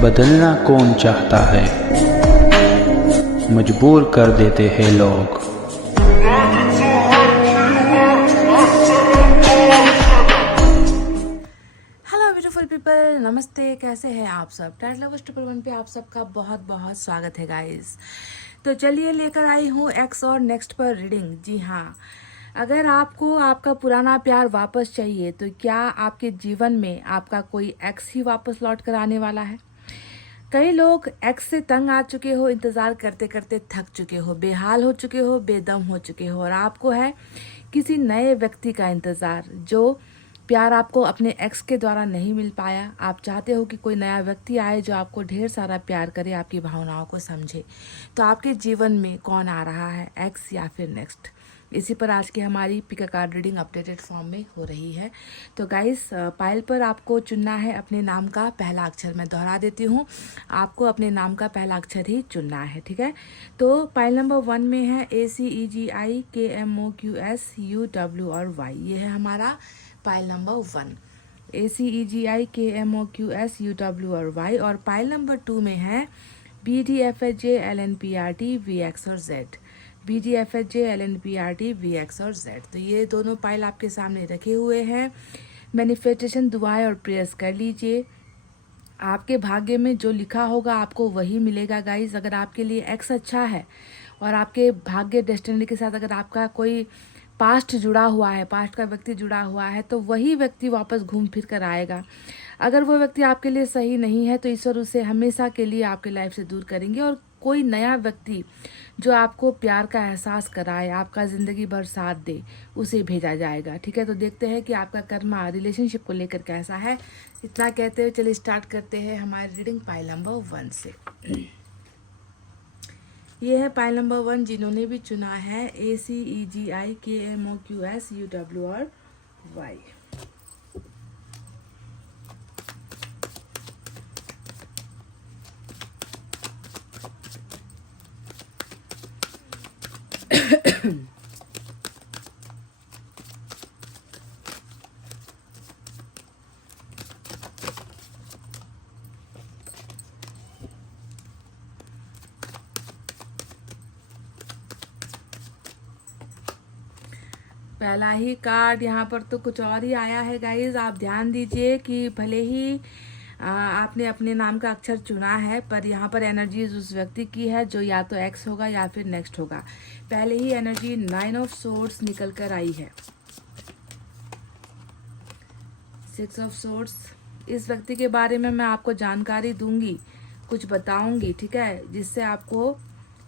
बदलना कौन चाहता है, मजबूर कर देते हैं लोग। हेलो ब्यूटीफुल पीपल, नमस्ते। कैसे हैं आप सब? टाइटल लवर्स 111 पे आप सबका बहुत बहुत स्वागत है गाइस। तो चलिए लेकर आई हूँ एक्स और नेक्स्ट पर रीडिंग। जी हाँ, अगर आपको आपका पुराना प्यार वापस चाहिए तो क्या आपके जीवन में आपका कोई एक्स ही वापस लौट कर आने वाला है? कई लोग एक्स से तंग आ चुके हो, इंतज़ार करते करते थक चुके हो, बेहाल हो चुके हो, बेदम हो चुके हो, और आपको है किसी नए व्यक्ति का इंतज़ार, जो प्यार आपको अपने एक्स के द्वारा नहीं मिल पाया। आप चाहते हो कि कोई नया व्यक्ति आए जो आपको ढेर सारा प्यार करे, आपकी भावनाओं को समझे। तो आपके जीवन में कौन आ रहा है, एक्स या फिर नेक्स्ट? इसी पर आज की हमारी pick a card reading updated form में हो रही है। तो गाइस, पाइल पर आपको चुनना है अपने नाम का पहला अक्षर। मैं दोहरा देती हूँ, आपको अपने नाम का पहला अक्षर ही चुनना है, ठीक है? तो पाइल नंबर 1 में है ACEGIKMOQSUW और Y। ये है हमारा पाइल नंबर 1, ACEGIKMOQSUW और Y। और पाइल नंबर 2 में है BDFHJLNPRT VX और Z, BDFHJLNPRT VX और Z। तो ये दोनों पाइल आपके सामने रखे हुए हैं। मैनिफेस्टेशन दुआएं और प्रेयर्स कर लीजिए। आपके भाग्य में जो लिखा होगा आपको वही मिलेगा गाइस। अगर आपके लिए एक्स अच्छा है और आपके भाग्य डेस्टिनी के साथ अगर आपका कोई पास्ट जुड़ा हुआ है, पास्ट का व्यक्ति जुड़ा हुआ है, तो वही व्यक्ति वापस घूम फिर कर आएगा। अगर वो व्यक्ति आपके लिए सही नहीं है तो ईश्वर उसे हमेशा के लिए आपके लाइफ से दूर करेंगे, और कोई नया व्यक्ति जो आपको प्यार का एहसास कराए, आपका ज़िंदगी भर साथ दे, उसे भेजा जाएगा, ठीक है? तो देखते हैं कि आपका कर्मा रिलेशनशिप को लेकर कैसा है। इतना कहते हुए चलिए स्टार्ट करते हैं हमारी रीडिंग पाइल नंबर 1 से। ये है पाइल नंबर 1, जिन्होंने भी चुना है ACEGIKMOQSUW और Y। पहला ही कार्ड यहाँ पर तो कुछ और ही आया है गाइज। आप ध्यान दीजिए कि भले ही आपने अपने नाम का अक्षर चुना है, पर यहाँ पर एनर्जीज उस व्यक्ति की है जो या तो एक्स होगा या फिर नेक्स्ट होगा। पहले ही एनर्जी 9 ऑफ सोर्ड्स निकल कर आई है, 6 ऑफ सोर्ड्स। इस व्यक्ति के बारे में मैं आपको जानकारी दूंगी, कुछ बताऊंगी, ठीक है, जिससे आपको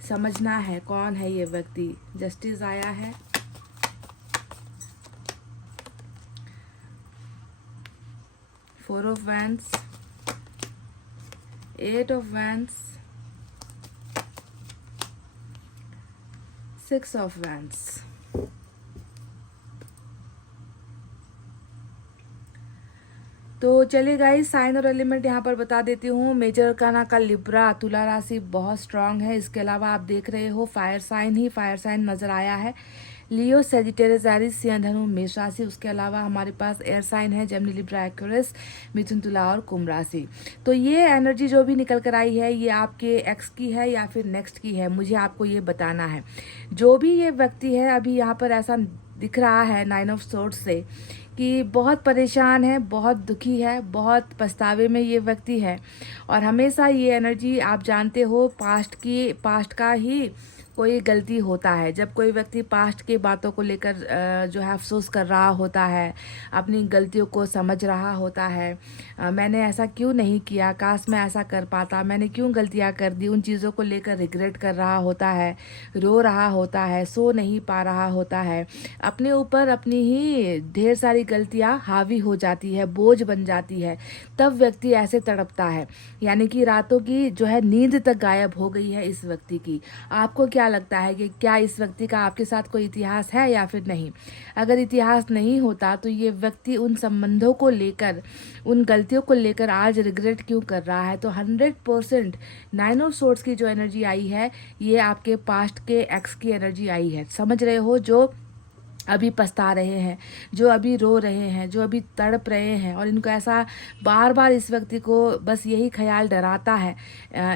समझना है कौन है ये व्यक्ति। जस्टिस आया है, 4 of wands, 8 of wands, 6 of wands. तो चलिए गाइस, साइन और एलिमेंट यहाँ पर बता देती हूँ। मेजर अरकाना का लिब्रा, तुला राशि बहुत स्ट्रांग है। इसके अलावा आप देख रहे हो फायर साइन नजर आया है। लियो, सेजिटेरियस, एरीज, सिंह, धनु, मेष राशि। उसके अलावा हमारे पास एयर साइन है, जेमिनी, लिब्रा, एक्वेरियस, मिथुन, तुला और कुंभ राशि। तो ये एनर्जी जो भी निकल कर आई है, ये आपके एक्स की है या फिर नेक्स्ट की है, मुझे आपको ये बताना है। जो भी ये व्यक्ति है, अभी यहाँ पर ऐसा दिख रहा है 9 ऑफ सोर्ड्स से कि बहुत परेशान है, बहुत दुखी है, बहुत पछतावे में ये व्यक्ति है। और हमेशा ये एनर्जी, आप जानते हो, पास्ट का ही कोई गलती होता है। जब कोई व्यक्ति पास्ट के बातों को लेकर जो है अफसोस कर रहा होता है, अपनी गलतियों को समझ रहा होता है, मैंने ऐसा क्यों नहीं किया, काश मैं ऐसा कर पाता, मैंने क्यों गलतियां कर दी, उन चीज़ों को लेकर रिग्रेट कर रहा होता है, रो रहा होता है, सो नहीं पा रहा होता है। अपने ऊपर अपनी ही ढेर सारी गलतियां हावी हो जाती है, बोझ बन जाती है, तब व्यक्ति ऐसे तड़पता है। यानी कि रातों की जो है नींद तक गायब हो गई है इस व्यक्ति की। आपको क्या लगता है कि क्या इस व्यक्ति का आपके साथ कोई इतिहास है या फिर नहीं? अगर इतिहास नहीं होता तो ये व्यक्ति उन संबंधों को लेकर, उन गलतियों को लेकर आज रिग्रेट क्यों कर रहा है? तो 100% 9 ऑफ सोर्ड्स की जो एनर्जी आई है, ये आपके पास्ट के एक्स की एनर्जी आई है। समझ रहे हो? जो अभी पछता रहे हैं, जो अभी रो रहे हैं, जो अभी तड़प रहे हैं, और इनको ऐसा बार बार इस व्यक्ति को बस यही ख्याल डराता है।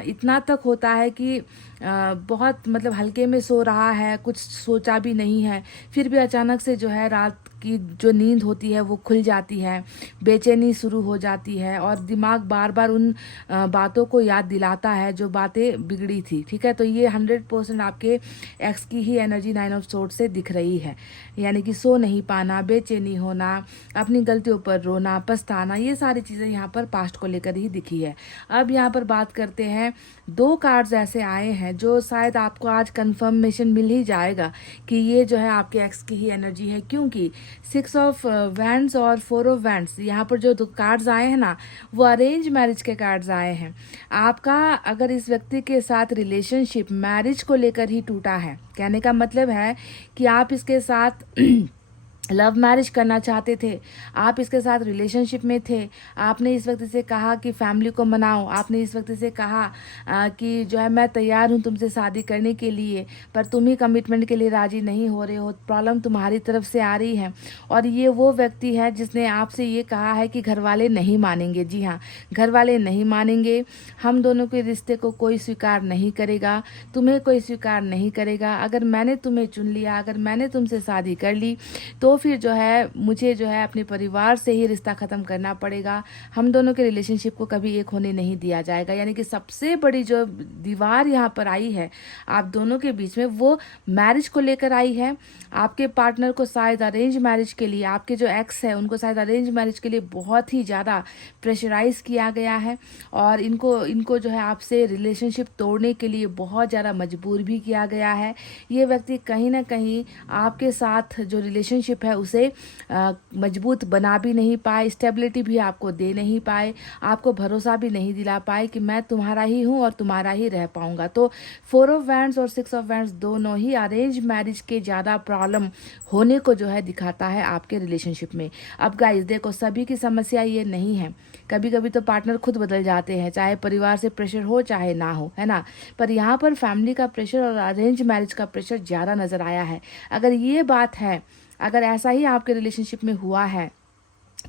इतना तक होता है कि बहुत मतलब हल्के में सो रहा है, कुछ सोचा भी नहीं है, फिर भी अचानक से जो है रात की जो नींद होती है वो खुल जाती है, बेचैनी शुरू हो जाती है, और दिमाग बार बार उन बातों को याद दिलाता है जो बातें बिगड़ी थी। ठीक है, तो ये 100% आपके एक्स की ही एनर्जी 9 ऑफ सोर्ड से दिख रही है। यानी कि सो नहीं पाना, बेचैनी होना, अपनी गलतियों पर रोना, पछताना, ये सारी चीज़ें यहाँ पर पास्ट को लेकर ही दिखी है। अब यहाँ पर बात करते हैं, 2 कार्ड्स ऐसे आए हैं जो शायद आपको आज कंफर्मेशन मिल ही जाएगा कि ये जो है आपके एक्स की ही एनर्जी है, क्योंकि 6 ऑफ वैंड्स और 4 ऑफ वैंड्स यहाँ पर जो 2 कार्ड्स आए हैं ना, वो अरेंज मैरिज के कार्ड्स आए हैं। आपका अगर इस व्यक्ति के साथ रिलेशनशिप मैरिज को लेकर ही टूटा है, कहने का मतलब है कि आप इसके साथ लव मैरिज करना चाहते थे, आप इसके साथ रिलेशनशिप में थे, आपने इस व्यक्ति से कहा कि फैमिली को मनाओ, आपने इस व्यक्ति से कहा कि जो है मैं तैयार हूँ तुमसे शादी करने के लिए, पर तुम ही कमिटमेंट के लिए राजी नहीं हो रहे हो, प्रॉब्लम तुम्हारी तरफ से आ रही है। और ये वो व्यक्ति है जिसने आपसे ये कहा है कि घर वाले नहीं मानेंगे। जी हाँ, घर वाले नहीं मानेंगे, हम दोनों के रिश्ते को कोई स्वीकार नहीं करेगा, तुम्हें कोई स्वीकार नहीं करेगा। अगर मैंने तुम्हें चुन लिया, अगर मैंने तुमसे शादी कर ली, तो फिर जो है मुझे जो है अपने परिवार से ही रिश्ता ख़त्म करना पड़ेगा, हम दोनों के रिलेशनशिप को कभी एक होने नहीं दिया जाएगा। यानी कि सबसे बड़ी जो दीवार यहाँ पर आई है आप दोनों के बीच में, वो मैरिज को लेकर आई है। आपके पार्टनर को शायद अरेंज मैरिज के लिए, आपके जो एक्स है उनको शायद अरेंज मैरिज के लिए बहुत ही ज़्यादा प्रेशराइज किया गया है, और इनको जो है आपसे रिलेशनशिप तोड़ने के लिए बहुत ज़्यादा मजबूर भी किया गया है। ये व्यक्ति कहीं ना कहीं आपके साथ जो रिलेशनशिप है उसे मजबूत बना भी नहीं पाए, स्टेबिलिटी भी आपको दे नहीं पाए, आपको भरोसा भी नहीं दिला पाए कि मैं तुम्हारा ही हूँ और तुम्हारा ही रह पाऊंगा। तो 4 ऑफ वैंड्स और 6 ऑफ वैंड्स दोनों ही अरेंज मैरिज के ज़्यादा प्रॉब्लम होने को जो है दिखाता है आपके रिलेशनशिप में। अब गाइस देखो, सभी की समस्या ये नहीं है, कभी कभी तो पार्टनर खुद बदल जाते हैं, चाहे परिवार से प्रेशर हो चाहे ना हो, है ना। पर यहाँ पर फैमिली का प्रेशर और अरेंज मैरिज का प्रेशर ज़्यादा नज़र आया है। अगर ये बात है, अगर ऐसा ही आपके रिलेशनशिप में हुआ है,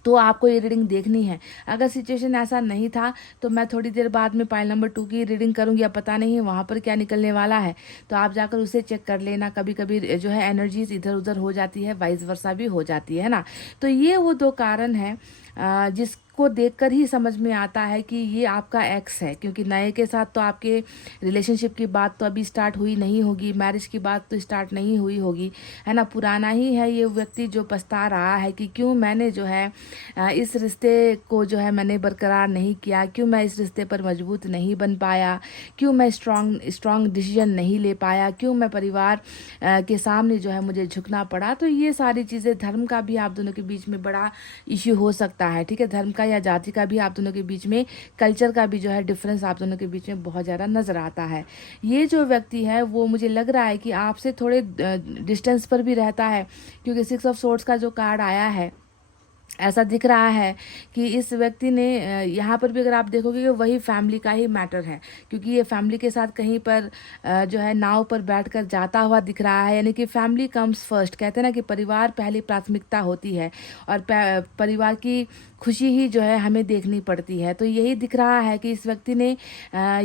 तो आपको ये रीडिंग देखनी है। अगर सिचुएशन ऐसा नहीं था तो मैं थोड़ी देर बाद में पाइल नंबर 2 की रीडिंग करूंगी, अब पता नहीं वहाँ पर क्या निकलने वाला है, तो आप जाकर उसे चेक कर लेना। कभी कभी जो है एनर्जीज इधर उधर हो जाती है, वाइस वर्सा भी हो जाती है ना। तो ये वो 2 कारण हैं जिसको देखकर ही समझ में आता है कि ये आपका एक्स है, क्योंकि नए के साथ तो आपके रिलेशनशिप की बात तो अभी स्टार्ट हुई नहीं होगी, मैरिज की बात तो स्टार्ट नहीं हुई होगी, है ना। पुराना ही है ये व्यक्ति जो पछता रहा है कि क्यों मैंने जो है इस रिश्ते को जो है मैंने बरकरार नहीं किया, क्यों मैं इस रिश्ते पर मजबूत नहीं बन पाया, क्यों मैं स्ट्रॉन्ग डिसीजन नहीं ले पाया, क्यों मैं परिवार के सामने जो है मुझे झुकना पड़ा। तो ये सारी चीज़ें, धर्म का भी आप दोनों के बीच में बड़ा इश्यू हो सकता है, ठीक है, धर्म का या जाति का भी आप दोनों के बीच में, कल्चर का भी जो है डिफरेंस आप दोनों के बीच में बहुत ज़्यादा नज़र आता है। ये जो व्यक्ति है वो मुझे लग रहा है कि आपसे थोड़े डिस्टेंस पर भी रहता है, क्योंकि 6 ऑफ सोर्ड्स का जो कार्ड आया है ऐसा दिख रहा है कि इस व्यक्ति ने यहाँ पर भी अगर आप देखोगे कि वही फैमिली का ही मैटर है, क्योंकि ये फैमिली के साथ कहीं पर जो है नाव पर बैठकर जाता हुआ दिख रहा है। यानी कि फैमिली कम्स फर्स्ट, कहते हैं ना कि परिवार पहली प्राथमिकता होती है, और परिवार की खुशी ही जो है हमें देखनी पड़ती है। तो यही दिख रहा है कि इस व्यक्ति ने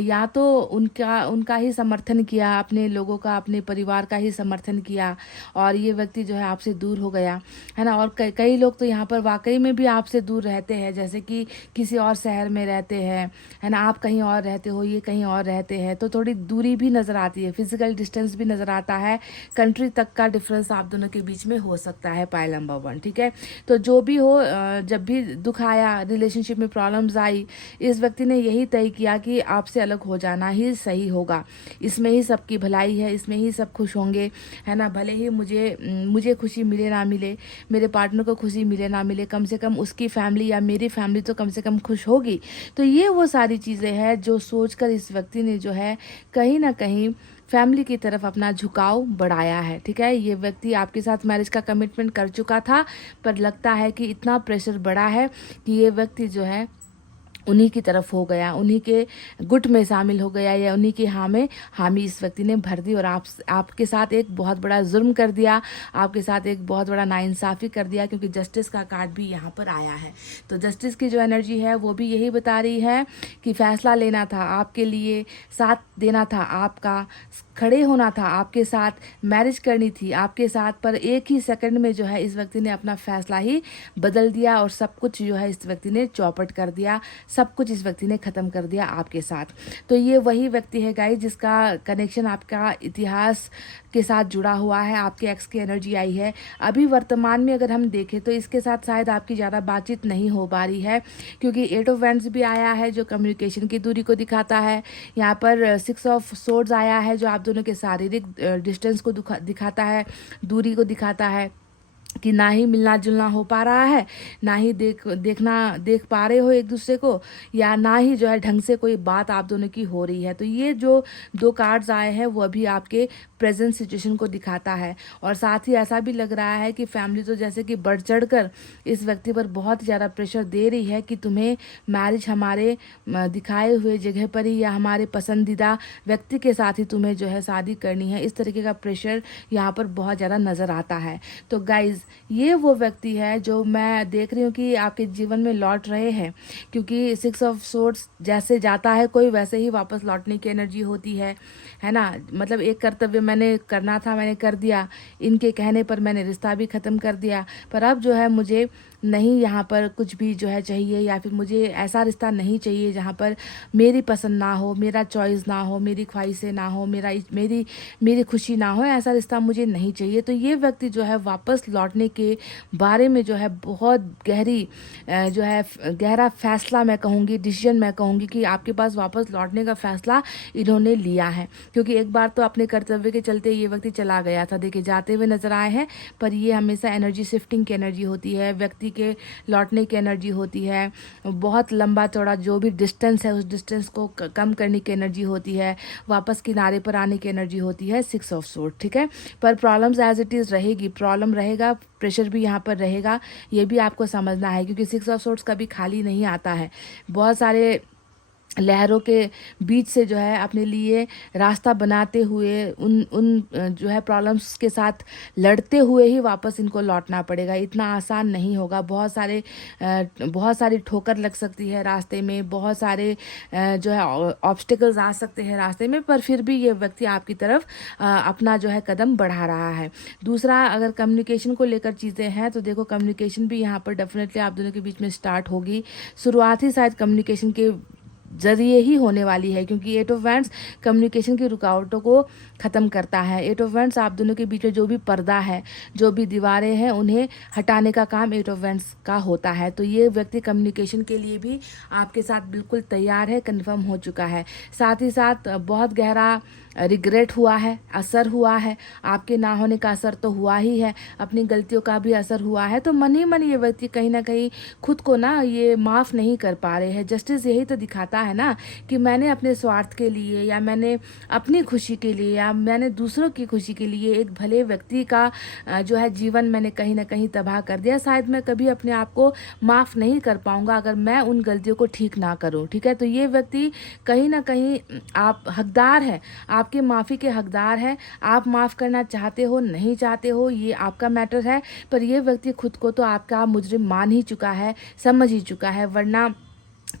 या तो उनका ही समर्थन किया, अपने लोगों का, अपने परिवार का ही समर्थन किया, और ये व्यक्ति जो है आपसे दूर हो गया, है ना। और कई लोग तो यहाँ पर वाकई में भी आपसे दूर रहते हैं, जैसे कि किसी और शहर में रहते हैं, है ना, आप कहीं और रहते हो, ये कहीं और रहते हैं, तो थोड़ी दूरी भी नज़र आती है, फिजिकल डिस्टेंस भी नज़र आता है, कंट्री तक का डिफरेंस आप दोनों के बीच में हो सकता है। पाइल नंबर 1, ठीक है। तो जो भी हो, जब भी दुख आया, रिलेशनशिप में प्रॉब्लम्स आई, इस व्यक्ति ने यही तय किया कि आपसे अलग हो जाना ही सही होगा, इसमें ही सबकी भलाई है, इसमें ही सब खुश होंगे, है ना। भले ही मुझे खुशी मिले ना मिले, मेरे पार्टनर को खुशी मिले ना मिले, कम से कम उसकी फैमिली या मेरी फैमिली तो कम से कम खुश होगी। तो ये वो सारी चीज़ें हैं जो सोचकर इस व्यक्ति ने जो है कहीं ना कहीं फैमिली की तरफ अपना झुकाव बढ़ाया है, ठीक है। ये व्यक्ति आपके साथ मैरिज का कमिटमेंट कर चुका था, पर लगता है कि इतना प्रेशर बढ़ा है कि ये व्यक्ति जो है उन्हीं की तरफ हो गया, उन्हीं के गुट में शामिल हो गया, या उन्हीं की हामी इस व्यक्ति ने भर दी और आपके साथ एक बहुत बड़ा जुर्म कर दिया, आपके साथ एक बहुत बड़ा नाइंसाफ़ी कर दिया, क्योंकि जस्टिस का कार्ड भी यहाँ पर आया है। तो जस्टिस की जो एनर्जी है वो भी यही बता रही है कि फ़ैसला लेना था आपके लिए, साथ देना था आपका, खड़े होना था आपके साथ, मैरिज करनी थी आपके साथ, पर एक ही सेकंड में जो है इस व्यक्ति ने अपना फ़ैसला ही बदल दिया और सब कुछ जो है इस व्यक्ति ने चौपट कर दिया, सब कुछ इस व्यक्ति ने ख़त्म कर दिया आपके साथ। तो ये वही व्यक्ति है गाइस जिसका कनेक्शन आपका इतिहास के साथ जुड़ा हुआ है, आपके एक्स की एनर्जी आई है। अभी वर्तमान में अगर हम देखें तो इसके साथ शायद आपकी ज़्यादा बातचीत नहीं हो पा रही है, क्योंकि 8 ऑफ वैंड्स भी आया है जो कम्युनिकेशन की दूरी को दिखाता है। यहाँ पर 6 ऑफ सोर्ड्स आया है जो आप दोनों के शारीरिक डिस्टेंस को दिखाता है, दूरी को दिखाता है, कि ना ही मिलना जुलना हो पा रहा है, ना ही देख पा रहे हो एक दूसरे को, या ना ही जो है ढंग से कोई बात आप दोनों की हो रही है। तो ये जो 2 कार्ड्स आए हैं वो अभी आपके प्रेजेंट सिचुएशन को दिखाता है। और साथ ही ऐसा भी लग रहा है कि फैमिली तो जैसे कि बढ़ चढ़ कर इस व्यक्ति पर बहुत ज़्यादा प्रेशर दे रही है कि तुम्हें मैरिज हमारे दिखाए हुए जगह पर ही या हमारे पसंदीदा व्यक्ति के साथ ही तुम्हें जो है शादी करनी है। इस तरीके का प्रेशर यहाँ पर बहुत ज़्यादा नज़र आता है। तो गाइज़ ये वो व्यक्ति है जो मैं देख रही हूँ कि आपके जीवन में लौट रहे हैं, क्योंकि 6 ऑफ सोर्ड्स जैसे जाता है कोई वैसे ही वापस लौटने की एनर्जी होती है ना। मतलब एक कर्तव्य मैंने करना था, मैंने कर दिया, इनके कहने पर मैंने रिश्ता भी ख़त्म कर दिया, पर अब जो है मुझे नहीं यहाँ पर कुछ भी जो है चाहिए, या फिर मुझे ऐसा रिश्ता नहीं चाहिए जहाँ पर मेरी पसंद ना हो, मेरा चॉइस ना हो, मेरी ख्वाहिशें ना हो, मेरी खुशी ना हो, ऐसा रिश्ता मुझे नहीं चाहिए। तो ये व्यक्ति जो है वापस लौटने के बारे में जो है बहुत गहरा फैसला मैं कहूँगी, डिसीजन मैं कहूँगी कि आपके पास वापस लौटने का फैसला इन्होंने लिया है। क्योंकि एक बार तो अपने कर्तव्य के चलते ये व्यक्ति चला गया था, देखिए जाते हुए नजर आए हैं, पर ये हमेशा एनर्जी शिफ्टिंग की एनर्जी होती है, व्यक्ति के लौटने की एनर्जी होती है, बहुत लंबा चौड़ा जो भी डिस्टेंस है उस डिस्टेंस को कम करने की एनर्जी होती है, वापस किनारे पर आने की एनर्जी होती है 6 ऑफ सोर्ड, ठीक है। पर प्रॉब्लम्स एज इट इज़ रहेगी, प्रॉब्लम रहेगा, प्रेशर भी यहाँ पर रहेगा, ये भी आपको समझना है, क्योंकि 6 ऑफ सोर्ड्स कभी खाली नहीं आता है। बहुत सारे लहरों के बीच से जो है अपने लिए रास्ता बनाते हुए उन जो है प्रॉब्लम्स के साथ लड़ते हुए ही वापस इनको लौटना पड़ेगा। इतना आसान नहीं होगा, बहुत सारी ठोकर लग सकती है रास्ते में, बहुत सारे जो है ऑब्स्टिकल्स आ सकते हैं रास्ते में, पर फिर भी ये व्यक्ति आपकी तरफ अपना जो है कदम बढ़ा रहा है। दूसरा, अगर कम्युनिकेशन को लेकर चीज़ें हैं तो देखो कम्युनिकेशन भी यहाँ पर डेफिनेटली आप दोनों के बीच में स्टार्ट होगी। शुरुआत ही शायद कम्युनिकेशन के जरिए ही होने वाली है, क्योंकि 8 ऑफ वैंड्स कम्युनिकेशन की रुकावटों को ख़त्म करता है। 8 ऑफ वैंड्स आप दोनों के बीच में जो भी पर्दा है, जो भी दीवारें हैं, उन्हें हटाने का काम 8 ऑफ वैंड्स का होता है। तो ये व्यक्ति कम्युनिकेशन के लिए भी आपके साथ बिल्कुल तैयार है, कन्फर्म हो चुका है। साथ ही साथ बहुत गहरा रिग्रेट हुआ है, असर हुआ है, आपके ना होने का असर तो हुआ ही है, अपनी गलतियों का भी असर हुआ है। तो मन ही मन ये व्यक्ति कहीं ना कहीं खुद को ना ये माफ़ नहीं कर पा रहे हैं। जस्टिस यही तो दिखाता है ना कि मैंने अपने स्वार्थ के लिए, या मैंने अपनी खुशी के लिए, या मैंने दूसरों की खुशी के लिए एक भले व्यक्ति का जो है जीवन मैंने कहीं ना कहीं तबाह कर दिया। शायद मैं कभी अपने आप को माफ़ नहीं कर पाऊंगा अगर मैं उन गलतियों को ठीक ना करूं, ठीक है। तो ये व्यक्ति कहीं ना कहीं आप हकदार है, आपके माफ़ी के हकदार है। आप माफ़ करना चाहते हो नहीं चाहते हो ये आपका मैटर है, पर ये व्यक्ति खुद को तो आपका मुजरिम मान ही चुका है, समझ ही चुका है, वरना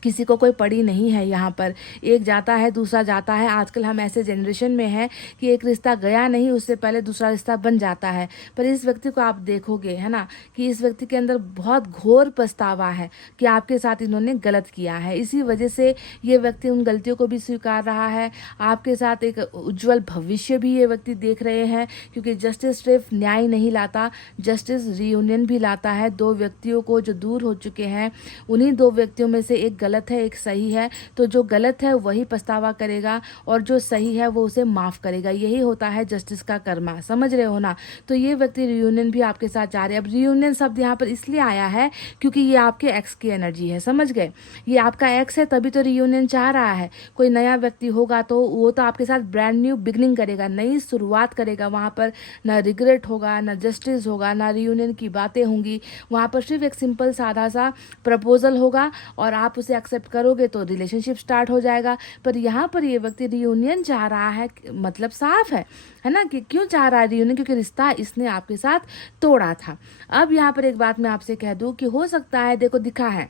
किसी को कोई पड़ी नहीं है। यहाँ पर एक जाता है दूसरा जाता है। आजकल हम ऐसे जनरेशन में हैं कि एक रिश्ता गया नहीं उससे पहले दूसरा रिश्ता बन जाता है। पर इस व्यक्ति को आप देखोगे है ना कि इस व्यक्ति के अंदर बहुत घोर पछतावा है कि आपके साथ इन्होंने गलत किया है। इसी वजह से ये व्यक्ति उन गलतियों को भी स्वीकार रहा है। आपके साथ एक उज्जवल भविष्य भी ये व्यक्ति देख रहे हैं, क्योंकि जस्टिस सिर्फ न्याय नहीं लाता, जस्टिस रियूनियन भी लाता है। 2 व्यक्तियों को जो दूर हो चुके हैं, उन्हीं 2 व्यक्तियों में से एक गलत है एक सही है, तो जो गलत है वही पछतावा करेगा और जो सही है वो उसे माफ़ करेगा। यही होता है जस्टिस का कर्मा, समझ रहे हो ना। तो ये व्यक्ति रियूनियन भी आपके साथ जा रहे हैं। अब रियूनियन शब्द यहाँ पर इसलिए आया है क्योंकि ये आपके एक्स की एनर्जी है, समझ गए। ये आपका एक्स है तभी तो रियूनियन चाह रहा है। कोई नया व्यक्ति होगा तो वो तो आपके साथ ब्रांड न्यू बिगनिंग करेगा, नई शुरुआत करेगा। वहाँ पर ना रिग्रेट होगा, ना जस्टिस होगा, ना रियूनियन की बातें होंगी। वहाँ पर सिर्फ एक सिंपल सादा सा प्रपोजल होगा और आप उसे एक्सेप्ट करोगे तो रिलेशनशिप स्टार्ट हो जाएगा। पर यहाँ पर ये व्यक्ति रियूनियन चाह रहा है, मतलब साफ है ना, कि क्यों चाह रहा है रियूनियन, क्योंकि रिश्ता इसने आपके साथ तोड़ा था। अब यहाँ पर एक बात मैं आपसे कह दूँ कि हो सकता है, देखो दिखा है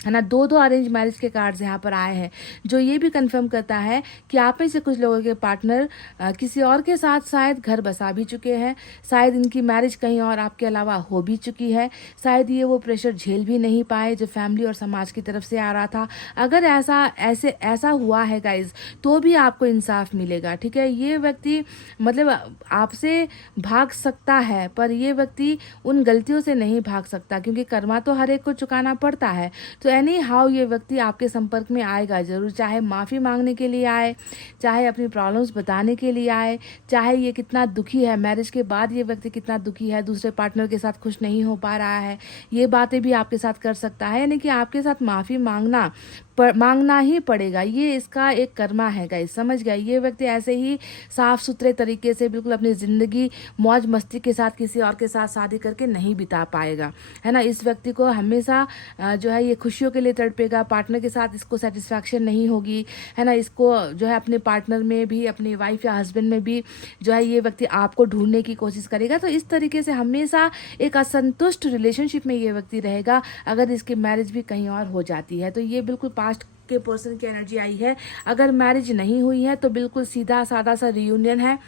ना, दो अरेंज मैरिज के कार्ड्स यहाँ पर आए हैं, जो ये भी कंफर्म करता है कि आप में से कुछ लोगों के पार्टनर किसी और के साथ शायद घर बसा भी चुके हैं, शायद इनकी मैरिज कहीं और आपके अलावा हो भी चुकी है, शायद ये वो प्रेशर झेल भी नहीं पाए जो फैमिली और समाज की तरफ से आ रहा था। अगर ऐसा हुआ है गाइज, तो भी आपको इंसाफ मिलेगा, ठीक है। ये व्यक्ति मतलब आपसे भाग सकता है, पर ये व्यक्ति उन गलतियों से नहीं भाग सकता, क्योंकि कर्मा तो हर एक को चुकाना पड़ता है। तो एनी हाउ ये व्यक्ति आपके संपर्क में आएगा जरूर, चाहे माफ़ी मांगने के लिए आए, चाहे अपनी प्रॉब्लम्स बताने के लिए आए, चाहे ये कितना दुखी है, मैरिज के बाद ये व्यक्ति कितना दुखी है, दूसरे पार्टनर के साथ खुश नहीं हो पा रहा है, ये बातें भी आपके साथ कर सकता है। यानी कि आपके साथ माफ़ी मांगना ही पड़ेगा, ये इसका एक कर्मा है गाइस, समझ गए। ये व्यक्ति ऐसे ही साफ सुथरे तरीके से बिल्कुल अपनी ज़िंदगी मौज मस्ती के साथ किसी और के साथ शादी करके नहीं बिता पाएगा, है ना। इस व्यक्ति को हमेशा जो है ये खुशियों के लिए तड़पेगा, पार्टनर के साथ इसको सेटिस्फैक्शन नहीं होगी, है ना। इसको जो है अपने पार्टनर में भी, अपनी वाइफ या हस्बैंड में भी जो है ये व्यक्ति आपको ढूंढने की कोशिश करेगा। तो इस तरीके से हमेशा एक असंतुष्ट रिलेशनशिप में ये व्यक्ति रहेगा अगर इसकी मैरिज भी कहीं और हो जाती है। तो ये बिल्कुल पास्ट के पर्सन की एनर्जी आई है। अगर मैरिज नहीं हुई है तो बिल्कुल सीधा सादा सा रियूनियन है,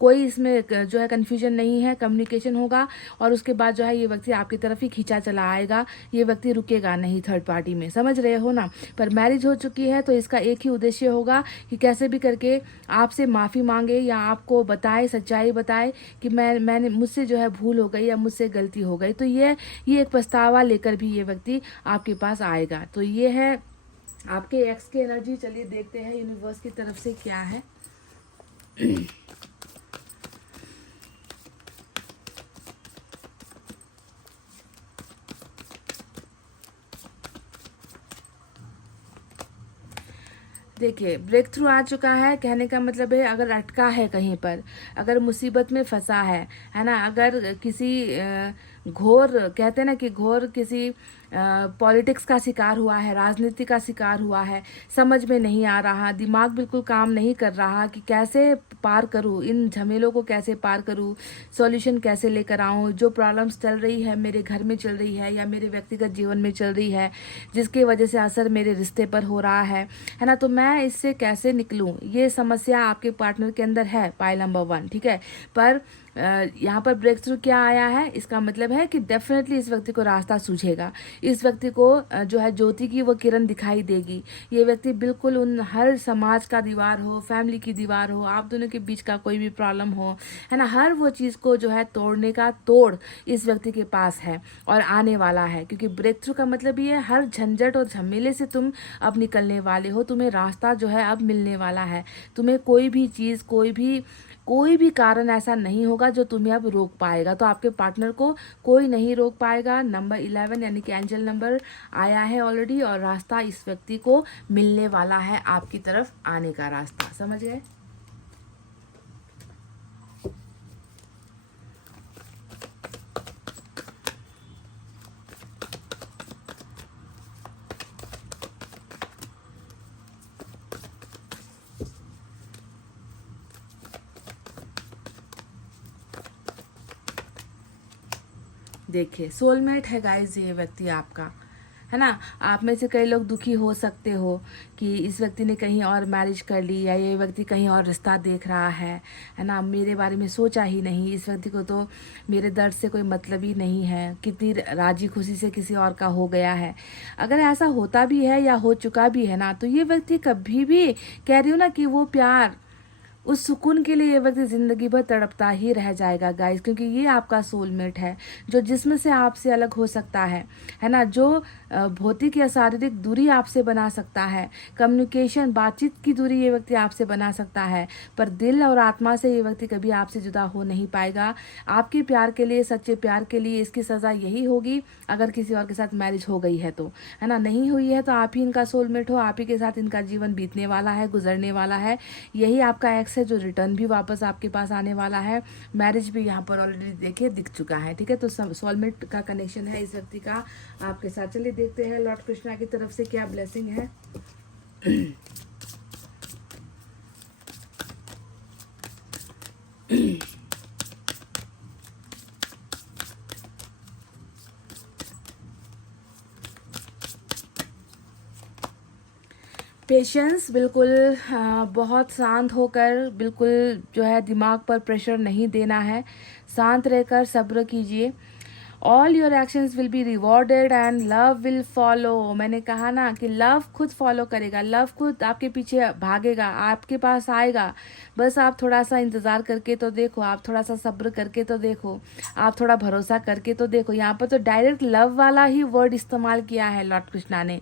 कोई इसमें जो है कन्फ्यूजन नहीं है, कम्युनिकेशन होगा और उसके बाद जो है ये व्यक्ति आपकी तरफ ही खींचा चला आएगा, ये व्यक्ति रुकेगा नहीं थर्ड पार्टी में, समझ रहे हो ना। पर मैरिज हो चुकी है तो इसका एक ही उद्देश्य होगा कि कैसे भी करके आपसे माफ़ी मांगे या आपको बताए, सच्चाई बताए कि मैंने मुझसे जो है भूल हो गई या मुझसे गलती हो गई। तो ये एक पछतावा लेकर भी ये व्यक्ति आपके पास आएगा। तो ये है आपके एक्स की एनर्जी। चलिए देखते हैं यूनिवर्स की तरफ से क्या है। देखिए ब्रेक थ्रू आ चुका है, कहने का मतलब है अगर अटका है कहीं पर, अगर मुसीबत में फंसा है ना, अगर किसी घोर, कहते हैं ना कि घोर किसी पॉलिटिक्स का शिकार हुआ है, राजनीति का शिकार हुआ है, समझ में नहीं आ रहा, दिमाग बिल्कुल काम नहीं कर रहा कि कैसे पार करूं, इन झमेलों को कैसे पार करूं, सॉल्यूशन कैसे लेकर आऊं, जो प्रॉब्लम्स चल रही है मेरे घर में चल रही है या मेरे व्यक्तिगत जीवन में चल रही है, जिसकी वजह से असर मेरे रिश्ते पर हो रहा है ना, तो मैं इससे कैसे निकलूं, ये समस्या आपके पार्टनर के अंदर है, पाइल नंबर 1, ठीक है। पर यहाँ पर ब्रेक थ्रू क्या आया है, इसका मतलब है कि डेफिनेटली इस व्यक्ति को रास्ता सूझेगा, इस व्यक्ति को जो है ज्योति की वो किरण दिखाई देगी। ये व्यक्ति बिल्कुल उन हर समाज का दीवार हो, फैमिली की दीवार हो, आप दोनों के बीच का कोई भी प्रॉब्लम हो, है ना, हर वो चीज़ को जो है तोड़ने का तोड़ इस व्यक्ति के पास है और आने वाला है। क्योंकि ब्रेक थ्रू का मतलब ये है हर झंझट और झमेले से तुम अब निकलने वाले हो, तुम्हें रास्ता जो है अब मिलने वाला है, तुम्हें कोई भी चीज़, कोई भी कारण ऐसा नहीं होगा जो तुम्हें अब रोक पाएगा। तो आपके पार्टनर को कोई नहीं रोक पाएगा। नंबर 11 यानी कि एंजल नंबर आया है ऑलरेडी और रास्ता इस व्यक्ति को मिलने वाला है, आपकी तरफ आने का रास्ता, समझ गए। देखिए सोलमेट है गाइस ये व्यक्ति आपका, है ना। आप में से कई लोग दुखी हो सकते हो कि इस व्यक्ति ने कहीं और मैरिज कर ली या ये व्यक्ति कहीं और रिश्ता देख रहा है ना, मेरे बारे में सोचा ही नहीं, इस व्यक्ति को तो मेरे दर्द से कोई मतलब ही नहीं है, कितनी राजी खुशी से किसी और का हो गया है। अगर ऐसा होता भी है या हो चुका भी है ना, तो ये व्यक्ति कभी भी, कह रही हूँ ना कि वो प्यार, उस सुकून के लिए ये व्यक्ति ज़िंदगी भर तड़पता ही रह जाएगा गाइस, क्योंकि ये आपका सोलमेट है जो जिस्म से आपसे अलग हो सकता है ना, जो भौतिक या शारीरिक दूरी आपसे बना सकता है, कम्युनिकेशन, बातचीत की दूरी ये व्यक्ति आपसे बना सकता है, पर दिल और आत्मा से ये व्यक्ति कभी आपसे जुदा हो नहीं पाएगा। आपके प्यार के लिए, सच्चे प्यार के लिए इसकी सज़ा यही होगी अगर किसी और के साथ मैरिज हो गई है तो, है ना। नहीं हुई है तो आप ही इनका सोलमेट हो, आप ही के साथ इनका जीवन बीतने वाला है, गुजरने वाला है। यही आपका एक्स है जो रिटर्न भी वापस आपके पास आने वाला है। मैरिज भी यहाँ पर ऑलरेडी देखिए दिख चुका है, ठीक है। तो सोलमेट का कनेक्शन है इस व्यक्ति का आपके साथ। चलिए देखते हैं लॉर्ड कृष्णा की तरफ से क्या ब्लेसिंग है। पेशेंस, बिल्कुल बहुत शांत होकर, बिल्कुल जो है दिमाग पर प्रेशर नहीं देना है, शांत रहकर सब्र कीजिए। All your actions will be rewarded and love will follow. मैंने कहा ना कि लव खुद फॉलो करेगा, लव खुद आपके पीछे भागेगा, आपके पास आएगा। बस आप थोड़ा सा इंतज़ार करके तो देखो, आप थोड़ा सा सब्र करके तो देखो, आप थोड़ा भरोसा करके तो देखो। यहाँ पर तो डायरेक्ट लव वाला ही वर्ड इस्तेमाल किया है लॉर्ड कृष्णा ने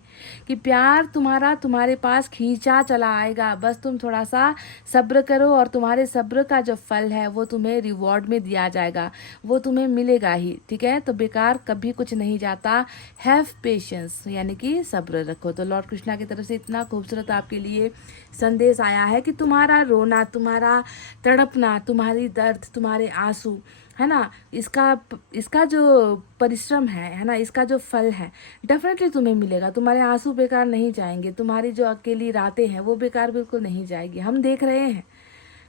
कि प्यार तुम्हारा तुम्हारे पास खींचा चला आएगा। बस तुम थोड़ा सा सब्र करो और तुम्हारे सब्र का जो फल है वो तुम्हें रिवॉर्ड में दिया जाएगा, वो तुम्हें मिलेगा ही। ठीक है, तो बेकार कभी कुछ नहीं जाता। हैव पेशेंस यानी कि सब्र रखो। तो लॉर्ड कृष्णा की तरफ से इतना खूबसूरत आपके लिए संदेश आया है कि तुम्हारा रोना, तुम्हारा तड़पना, तुम्हारी दर्द, तुम्हारे आंसू, है ना, इसका जो परिश्रम है ना, इसका जो फल है डेफिनेटली तुम्हें मिलेगा। तुम्हारे आंसू बेकार नहीं जाएंगे, तुम्हारी जो अकेली रातें हैं वो बेकार बिल्कुल नहीं जाएगी। हम देख रहे हैं,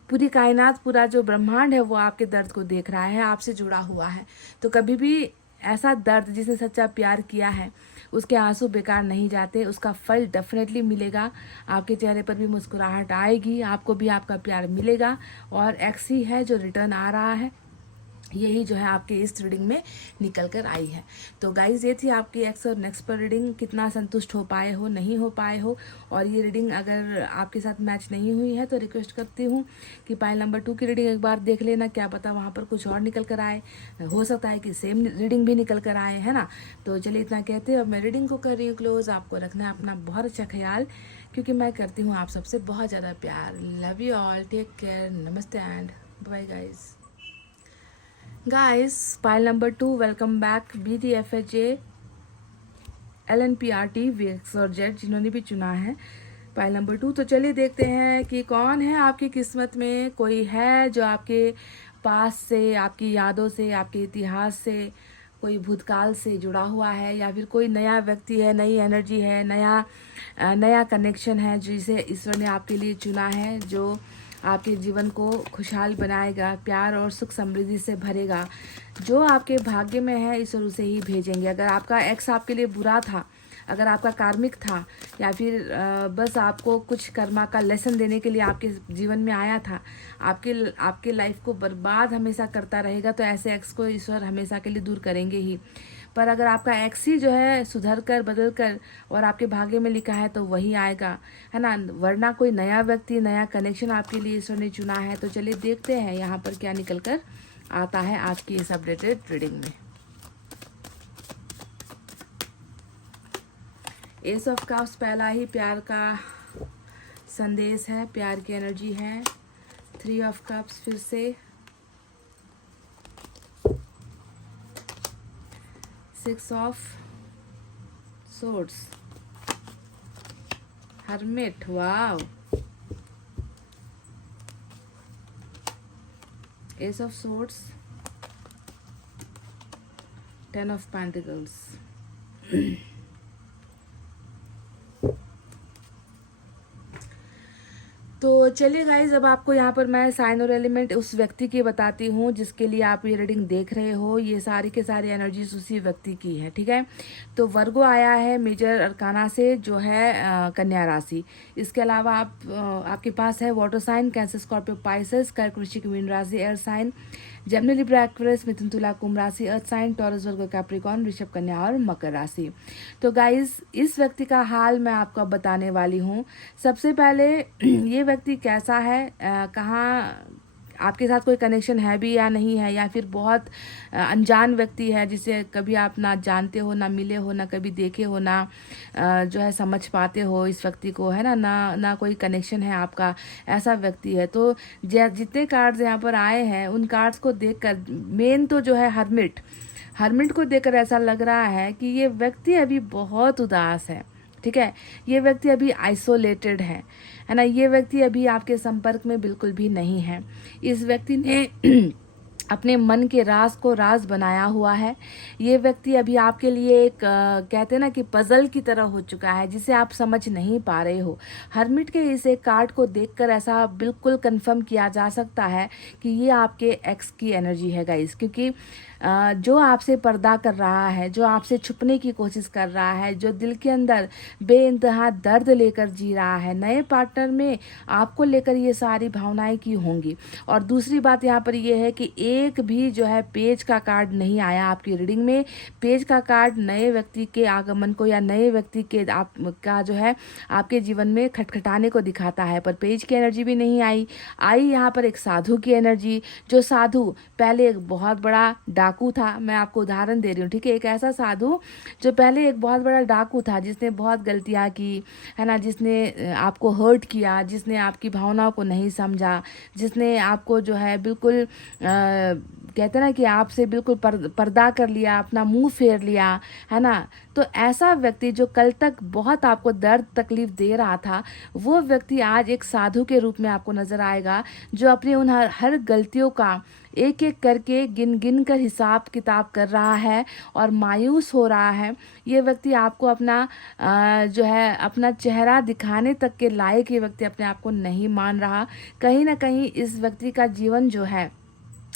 पूरी कायनात, पूरा जो ब्रह्मांड है वो आपके दर्द को देख रहा है, आपसे जुड़ा हुआ है। तो कभी भी ऐसा दर्द, जिसने सच्चा प्यार किया है, उसके आंसू बेकार नहीं जाते, उसका फल डेफिनेटली मिलेगा। आपके चेहरे पर भी मुस्कुराहट आएगी, आपको भी आपका प्यार मिलेगा। और एक्स ही है जो रिटर्न आ रहा है, यही जो है आपके इस रीडिंग में निकल कर आई है। तो गाइज ये थी आपकी एक्स और नेक्स्ट पर रीडिंग। कितना संतुष्ट हो पाए हो, नहीं हो पाए हो, और ये रीडिंग अगर आपके साथ मैच नहीं हुई है तो रिक्वेस्ट करती हूँ कि पाइल नंबर 2 की रीडिंग एक बार देख लेना, क्या पता वहाँ पर कुछ और निकल कर आए, हो सकता है कि सेम रीडिंग भी निकल कर आए, है ना। तो चलिए इतना कहते हैं अब मैं रीडिंग को कर रही हूँ क्लोज। आपको रखना है अपना बहुत अच्छा ख्याल, क्योंकि मैं करती हूँ आप सबसे बहुत ज़्यादा प्यार। Love you all, take care, नमस्ते and bye guys. Guys, pile number 2, welcome back. BDFHA, LNPRT, VX और Z जिन्होंने भी चुना है पाइल नंबर 2। तो चलिए देखते हैं कि कौन है आपकी किस्मत में। कोई है जो आपके पास से, आपकी यादों से, आपके इतिहास से, कोई भूतकाल से जुड़ा हुआ है, या फिर कोई नया व्यक्ति है, नई एनर्जी है, नया कनेक्शन है जिसे ईश्वर ने आपके लिए चुना है, जो आपके जीवन को खुशहाल बनाएगा, प्यार और सुख समृद्धि से भरेगा। जो आपके भाग्य में है ईश्वर उसे ही भेजेंगे। अगर आपका एक्स आपके लिए बुरा था, अगर आपका कार्मिक था, या फिर बस आपको कुछ कर्मा का लेसन देने के लिए आपके जीवन में आया था, आपके लाइफ को बर्बाद हमेशा करता रहेगा, तो ऐसे एक्स को ईश्वर हमेशा के लिए दूर करेंगे ही। पर अगर आपका एक्स ही जो है सुधर कर, बदल कर और आपके भाग्य में लिखा है तो वही आएगा, है ना। वरना कोई नया व्यक्ति, नया कनेक्शन आपके लिए ईश्वर ने चुना है। तो चलिए देखते हैं यहाँ पर क्या निकल कर आता है आज की इस अपडेटेड रीडिंग में। एस ऑफ कप्स पहला ही प्यार का संदेश है, प्यार की एनर्जी है। 3 ऑफ कप्स फिर से, 6 of swords, hermit, wow, S of swords, 10 of pentacles. तो चलिए गाइज, अब आपको यहाँ पर मैं साइन और एलिमेंट उस व्यक्ति की बताती हूँ जिसके लिए आप ये रीडिंग देख रहे हो। ये सारी के सारी एनर्जीज उसी व्यक्ति की है, ठीक है। तो वर्गो आया है मेजर अरकाना से, जो है कन्या राशि। इसके अलावा आपके पास है water sign, Cancer, Scorpio, Pisces, कर्क, वृश्चिक, मीन राशि, air sign, Gemini, Libra, Aquarius, मिथुन, तुला, कुंभ राशि, earth sign, Taurus, Virgo, Capricorn, वृषभ, कन्या और मकर राशि। तो गाइज इस व्यक्ति का हाल मैं आपको बताने वाली हूँ। सबसे पहले ये व्यक्ति कैसा है, कहाँ आपके साथ कोई कनेक्शन है भी या नहीं है, या फिर बहुत अनजान व्यक्ति है जिसे कभी आप ना जानते हो, ना मिले हो, ना कभी देखे हो, ना जो है समझ पाते हो इस व्यक्ति को, है ना कोई कनेक्शन है आपका, ऐसा व्यक्ति है। तो जितने कार्ड्स यहाँ पर आए हैं उन कार्ड्स को देखकर मेन तो जो है हर्मिट को देखकर ऐसा लग रहा है कि ये व्यक्ति अभी बहुत उदास है, ठीक है। ये व्यक्ति अभी आइसोलेटेड है ना। ये व्यक्ति अभी आपके संपर्क में बिल्कुल भी नहीं है। इस व्यक्ति ने अपने मन के राज को राज बनाया हुआ है। ये व्यक्ति अभी आपके लिए एक कहते हैं ना कि पजल की तरह हो चुका है, जिसे आप समझ नहीं पा रहे हो। हर्मिट के इस एक कार्ड को देखकर ऐसा बिल्कुल कंफर्म किया जा सकता है कि ये आपके एक्स की एनर्जी है गाइस, क्योंकि जो आपसे पर्दा कर रहा है, जो आपसे छुपने की कोशिश कर रहा है, जो दिल के अंदर बेइंतहा दर्द लेकर जी रहा है, नए पार्टनर में आपको लेकर ये सारी भावनाएं की होंगी। और दूसरी बात यहाँ पर ये है कि एक भी जो है पेज का कार्ड नहीं आया आपकी रीडिंग में। पेज का कार्ड नए व्यक्ति के आगमन को या नए व्यक्ति के आपका जो है आपके जीवन में खटखटाने को दिखाता है, पर पेज की एनर्जी भी नहीं आई यहाँ पर एक साधु की एनर्जी। जो साधु पहले एक बहुत बड़ा डाकू था, मैं आपको उदाहरण दे रही हूँ, ठीक है। एक ऐसा साधु जो पहले एक बहुत बड़ा डाकू था, जिसने बहुत गलतियाँ की, है ना, जिसने आपको हर्ट किया, जिसने आपकी भावनाओं को नहीं समझा, जिसने आपको जो है बिल्कुल कहते हैं ना कि आपसे बिल्कुल पर्दा कर लिया, अपना मुंह फेर लिया, है ना। तो ऐसा व्यक्ति जो कल तक बहुत आपको दर्द तकलीफ दे रहा था, वो व्यक्ति आज एक साधु के रूप में आपको नजर आएगा, जो अपनी उन हर गलतियों का एक एक करके गिन गिन कर हिसाब किताब कर रहा है और मायूस हो रहा है। ये व्यक्ति आपको अपना जो है अपना चेहरा दिखाने तक के लायक ये व्यक्ति अपने आप को नहीं मान रहा। कहीं ना कहीं इस व्यक्ति का जीवन जो है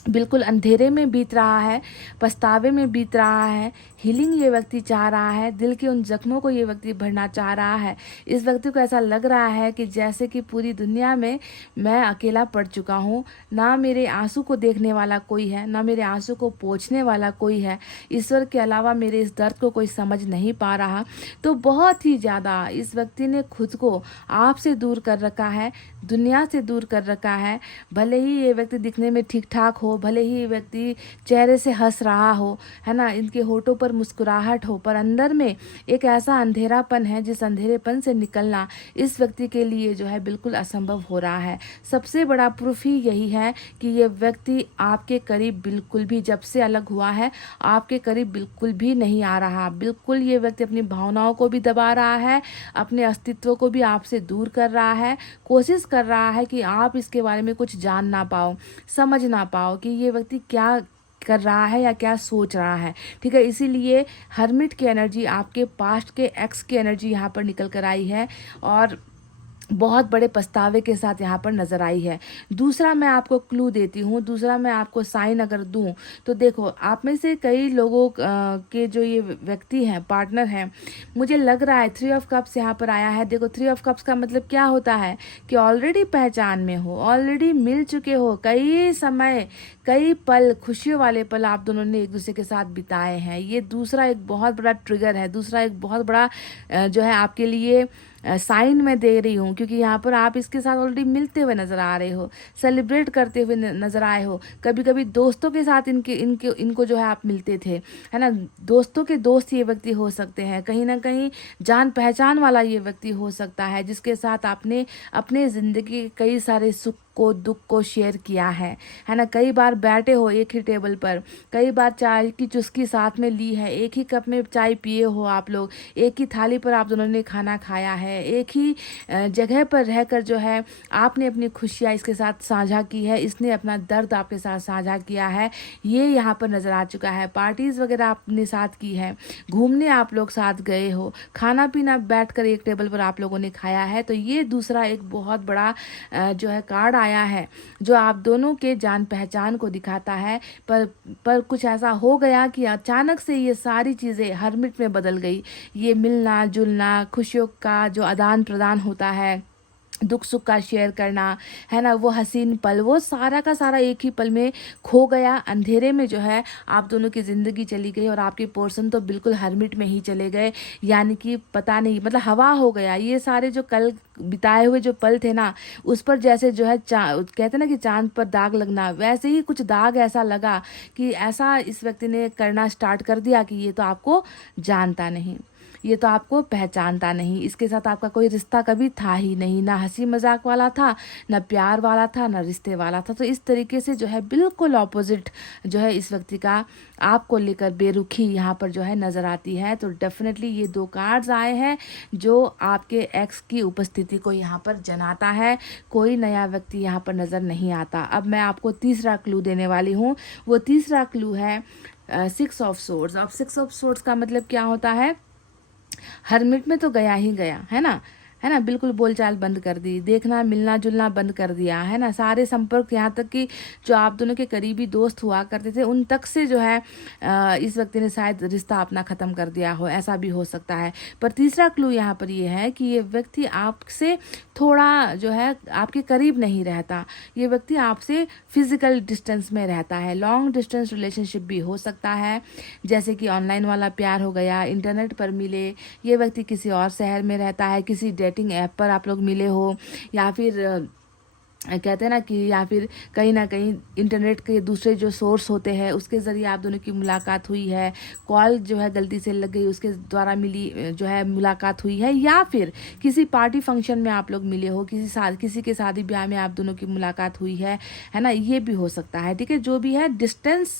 बिल्कुल अंधेरे में बीत रहा है, पछतावे में बीत रहा है। हीलिंग ये व्यक्ति चाह रहा है, दिल के उन जख्मों को ये व्यक्ति भरना चाह रहा है। इस व्यक्ति को ऐसा लग रहा है कि जैसे कि पूरी दुनिया में मैं अकेला पड़ चुका हूँ, ना मेरे आंसू को देखने वाला कोई है, ना मेरे आंसू को पोंछने वाला कोई है। ईश्वर के अलावा मेरे इस दर्द को कोई समझ नहीं पा रहा। तो बहुत ही ज़्यादा इस व्यक्ति ने खुद को आपसे दूर कर रखा है, दुनिया से दूर कर रखा है। भले ही ये व्यक्ति दिखने में ठीक ठाक हो, भले ही ये व्यक्ति चेहरे से हंस रहा हो, है ना, इनके होठों पर मुस्कुराहट हो, पर अंदर में एक ऐसा अंधेरापन है जिस अंधेरेपन से निकलना इस व्यक्ति के लिए जो है बिल्कुल असंभव हो रहा है। सबसे बड़ा प्रूफ ही यही है कि ये व्यक्ति आपके करीब बिल्कुल भी, जब से अलग हुआ है, आपके करीब बिल्कुल भी नहीं आ रहा। बिल्कुल ये व्यक्ति अपनी भावनाओं को भी दबा रहा है, अपने अस्तित्व को भी आपसे दूर कर रहा है, कोशिश कर रहा है कि आप इसके बारे में कुछ जान ना पाओ, समझ ना पाओ कि ये व्यक्ति क्या कर रहा है या क्या सोच रहा है, ठीक है। इसीलिए हर्मिट की एनर्जी आपके पास्ट के एक्स की एनर्जी यहाँ पर निकल कर आई है और बहुत बड़े पछतावे के साथ यहाँ पर नज़र आई है। दूसरा मैं आपको क्लू देती हूँ, दूसरा मैं आपको साइन अगर दूँ तो देखो, आप में से कई लोगों के जो ये व्यक्ति हैं, पार्टनर हैं, मुझे लग रहा है 3 ऑफ कप्स यहाँ पर आया है। देखो 3 ऑफ कप्स का मतलब क्या होता है कि ऑलरेडी पहचान में हो, ऑलरेडी मिल चुके हो, कई समय कई पल, खुशियों वाले पल आप दोनों ने एक दूसरे के साथ बिताए हैं। ये दूसरा एक बहुत बड़ा ट्रिगर है, दूसरा एक बहुत बड़ा जो है आपके लिए साइन मैं दे रही हूँ, क्योंकि यहाँ पर आप इसके साथ ऑलरेडी मिलते हुए नज़र आ रहे हो, सेलिब्रेट करते हुए नज़र आए हो। कभी कभी दोस्तों के साथ इनको जो है आप मिलते थे, है ना। दोस्तों के दोस्त ये व्यक्ति हो सकते हैं, कहीं ना कहीं जान पहचान वाला ये व्यक्ति हो सकता है, जिसके साथ आपने अपने ज़िंदगी के कई सारे सुख को, दुख को शेयर किया है ना। कई बार बैठे हो एक ही टेबल पर, कई बार चाय की चुस्की साथ में ली है, एक ही कप में चाय पिए हो आप लोग, एक ही थाली पर आप दोनों ने खाना खाया है, एक ही जगह पर रहकर जो है आपने अपनी खुशियाँ इसके साथ साझा की है, इसने अपना दर्द आपके साथ साझा किया है। ये यहाँ पर नज़र आ चुका है। पार्टीज़ वगैरह आपने साथ की है, घूमने आप लोग साथ गए हो, खाना पीना बैठकर एक टेबल पर आप लोगों ने खाया है। तो ये दूसरा एक बहुत बड़ा जो है कार्ड आया है, जो आप दोनों के जान पहचान को दिखाता है। पर कुछ ऐसा हो गया कि अचानक से ये सारी चीज़ें हर्मिट में बदल गई। ये मिलना जुलना, खुशियों का जो आदान प्रदान होता है, दुख सुख का शेयर करना, है ना, वो हसीन पल, वो सारा का सारा एक ही पल में खो गया। अंधेरे में जो है आप दोनों की ज़िंदगी चली गई और आपके पोर्शन तो बिल्कुल हर्मिट में ही चले गए, यानी कि पता नहीं, मतलब हवा हो गया। ये सारे जो कल बिताए हुए जो पल थे ना, उस पर जैसे जो है कहते हैं ना कि चांद पर दाग लगना, वैसे ही कुछ दाग ऐसा लगा कि ऐसा इस व्यक्ति ने करना स्टार्ट कर दिया कि ये तो आपको जानता नहीं। ये तो आपको पहचानता नहीं, इसके साथ आपका कोई रिश्ता कभी था ही नहीं, ना हंसी मजाक वाला था, ना प्यार वाला था, ना रिश्ते वाला था। तो इस तरीके से जो है बिल्कुल ऑपोजिट जो है इस व्यक्ति का आपको लेकर बेरुखी यहाँ पर जो है नज़र आती है। तो डेफिनेटली ये 2 कार्ड्स आए हैं जो आपके एक्स की उपस्थिति को यहाँ पर जनाता है। कोई नया व्यक्ति यहाँ पर नज़र नहीं आता। अब मैं आपको तीसरा क्लू देने वाली हूँ। वो तीसरा क्लू है 6 ऑफ सोर्ड्स। अब 6 ऑफ सोर्ड्स का मतलब क्या होता है? हरमिट में तो गया ही गया, है ना, बिल्कुल बोलचाल बंद कर दी, देखना मिलना जुलना बंद कर दिया, है ना, सारे संपर्क, यहाँ तक कि जो आप दोनों के करीबी दोस्त हुआ करते थे उन तक से जो है इस व्यक्ति ने शायद रिश्ता अपना ख़त्म कर दिया हो, ऐसा भी हो सकता है। पर तीसरा क्लू यहाँ पर ये है कि ये व्यक्ति आपसे थोड़ा जो है आपके करीब नहीं रहता, ये व्यक्ति आपसे फिजिकल डिस्टेंस में रहता है। लॉन्ग डिस्टेंस रिलेशनशिप भी हो सकता है, जैसे कि ऑनलाइन वाला प्यार हो गया, इंटरनेट पर मिले, ये व्यक्ति किसी और शहर में रहता है, किसी डेटिंग ऐप पर आप लोग मिले हो, या फिर कहते हैं ना कि या फिर कहीं ना कहीं इंटरनेट के दूसरे जो सोर्स होते हैं उसके ज़रिए आप दोनों की मुलाकात हुई है, कॉल जो है गलती से लग गई उसके द्वारा मिली जो है मुलाकात हुई है, या फिर किसी पार्टी फंक्शन में आप लोग मिले हो, किसी के शादी ब्याह में आप दोनों की मुलाकात हुई है ना, ये भी हो सकता है। ठीक है, जो भी है डिस्टेंस,